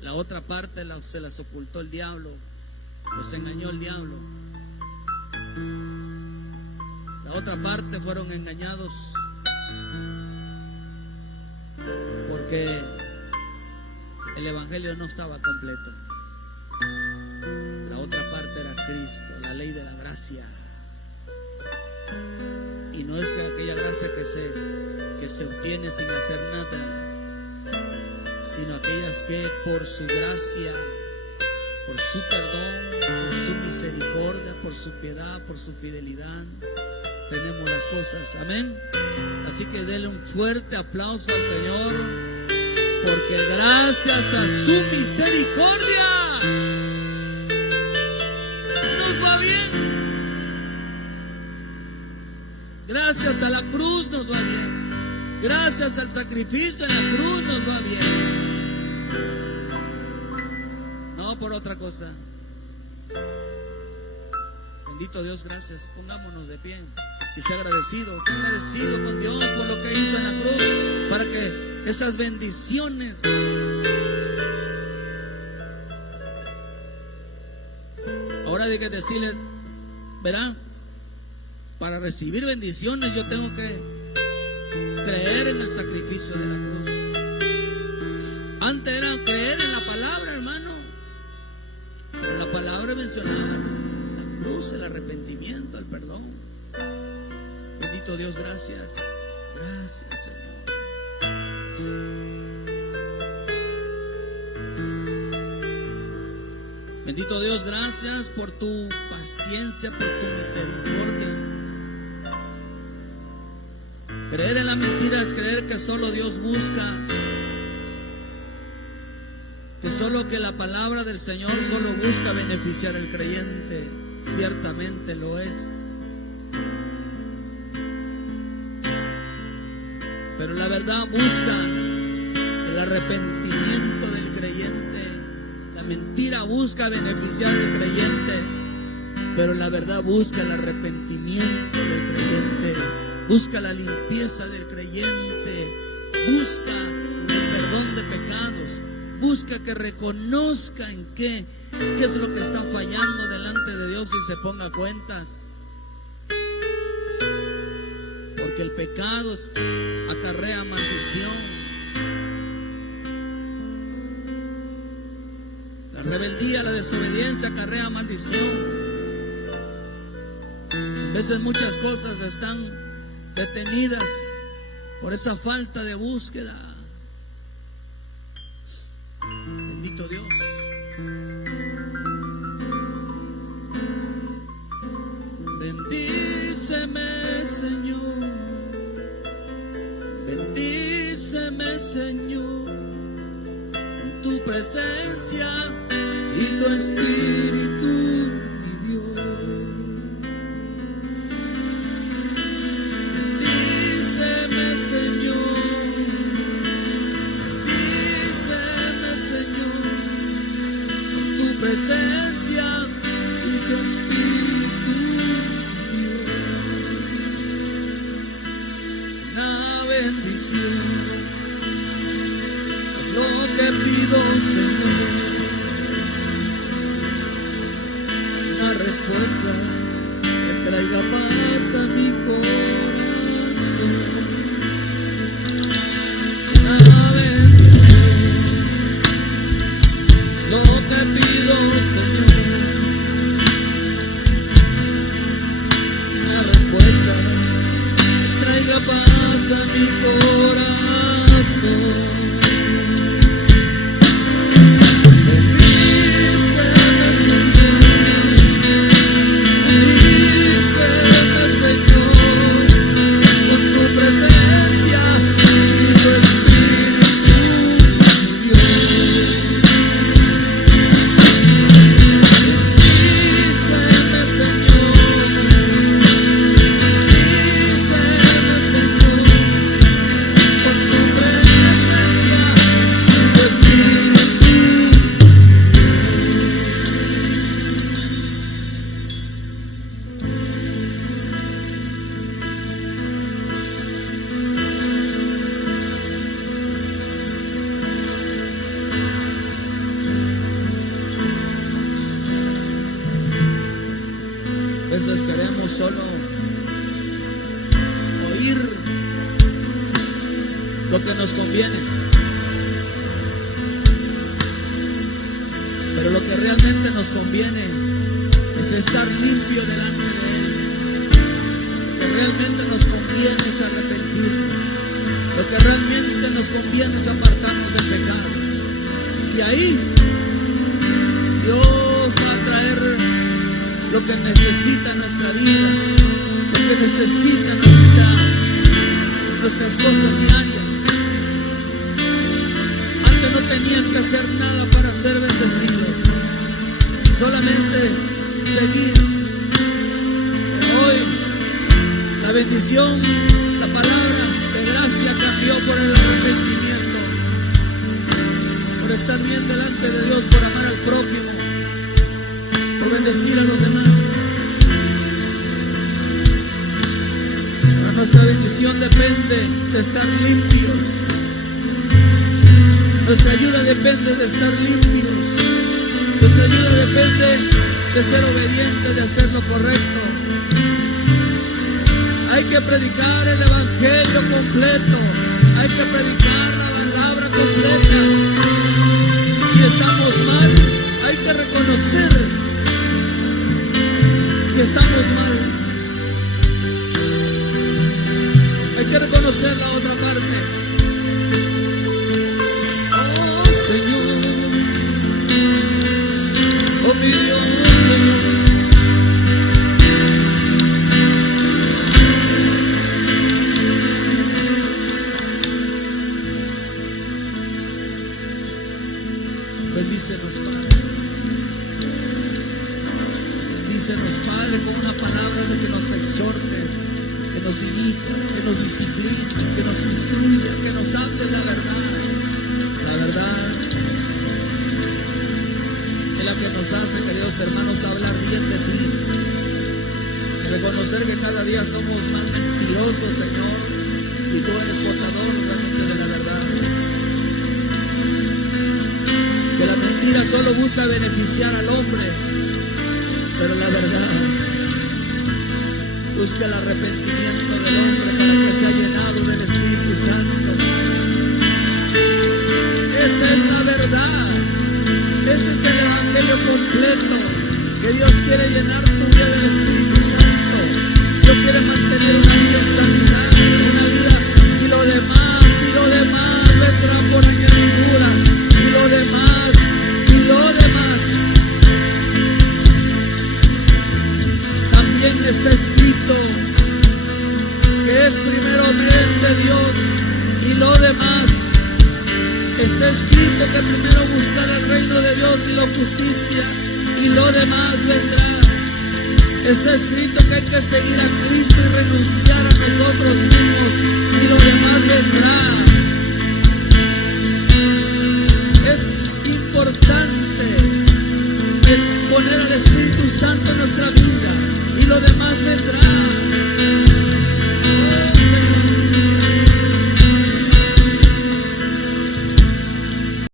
La otra parte se las ocultó el diablo, los engañó el diablo. La otra parte fueron engañados porque el evangelio no estaba completo. La otra parte era Cristo, la ley de la gracia. Y no es que aquella gracia que se obtiene sin hacer nada, sino aquellas que por su gracia, por su perdón, por su misericordia, por su piedad, por su fidelidad, tenemos las cosas. Amén. Así que denle un fuerte aplauso al Señor, porque gracias a su misericordia nos va bien. Gracias a la cruz nos va bien. Gracias al sacrificio en la cruz nos va bien. No por otra cosa. Bendito Dios, gracias. Pongámonos de pie y sea agradecido. Esté agradecido con Dios por lo que hizo en la cruz, para que esas bendiciones ahora hay que decirles, verá, para recibir bendiciones yo tengo que creer en el sacrificio de la cruz. Antes era creer en la palabra, hermano, pero la palabra mencionaba la cruz, el arrepentimiento, el perdón. Bendito Dios, gracias. Gracias, Señor. Bendito Dios, gracias por tu paciencia, por tu misericordia. Creer en la mentira es creer que solo Dios busca, que solo que la palabra del Señor solo busca beneficiar al creyente. Ciertamente lo es. Pero la verdad busca el arrepentimiento del creyente. La mentira busca beneficiar al creyente, pero la verdad busca el arrepentimiento del creyente. Busca la limpieza del creyente, busca el perdón de pecados, busca que reconozca en qué es lo que está fallando delante de Dios y se ponga cuentas. Porque el pecado acarrea maldición. La rebeldía, la desobediencia acarrea maldición. A veces muchas cosas están detenidas por esa falta de búsqueda. Bendito Dios. Bendíceme, Señor. Bendíceme, Señor, en tu presencia y tu espíritu, mi Dios. Presencia y tu espíritu, Dios. Una bendición es lo que pido, Señor. Una respuesta que traiga paz a mi corazón. Una bendición es lo que pido, Señor. Una respuesta que traiga paz a mi corazón. Bendíceme, Señor. Bendíceme, Señor, con tu presencia y tu espíritu, Dios. lo que nos conviene. Pero lo que realmente nos conviene es estar limpio delante de Él. Lo que realmente nos conviene es arrepentirnos. Lo que realmente nos conviene es apartarnos del pecado. Y ahí Dios va a traer lo que necesita nuestra vida, lo que necesita nuestras cosas diarias. Antes no tenían que hacer nada para ser bendecidos, solamente seguir. Pero hoy la bendición, la palabra de gracia cambió por el arrepentimiento, por estar bien delante de Dios, por amar al prójimo, por bendecir a los demás. Ahora nuestra bendición depende de estar limpios. Nuestra ayuda depende de estar limpios. Nuestra ayuda depende de ser obedientes, de hacer lo correcto. Hay que predicar el evangelio completo. Hay que predicar la palabra completa. Si estamos mal, hay que reconocer que estamos mal. Hay que reconocer la otra parte. Oh Señor, oh mi Dios, Señor. Bendícenos, Padre. Bendícenos, Padre, con una palabra de que nos exhorte, que nos dirija, que nos discipline, que nos instruya, que nos hable la verdad. La verdad es la que nos hace, queridos hermanos, hablar bien de ti. Y reconocer que cada día somos más mentirosos, Señor, y tú eres portador realmente de la verdad. Que la mentira solo busca beneficiar al hombre, pero la verdad busca el arrepentimiento del hombre para que sea llenado del Espíritu Santo. Esa es la verdad. Ese es el evangelio completo. Que Dios quiere llenar tu vida del Espíritu Santo. Dios quiere mantener una vida en santidad, una vida, y lo demás vendrá por añadidura. Y lo demás. También está escrito que es primeramente Dios y lo demás. Está escrito que primero buscar el reino de Dios y la justicia y lo demás vendrá. Está escrito que hay que seguir a Cristo y renunciar a nosotros mismos y lo demás vendrá. Es importante poner al Espíritu Santo en nuestra vida y lo demás vendrá.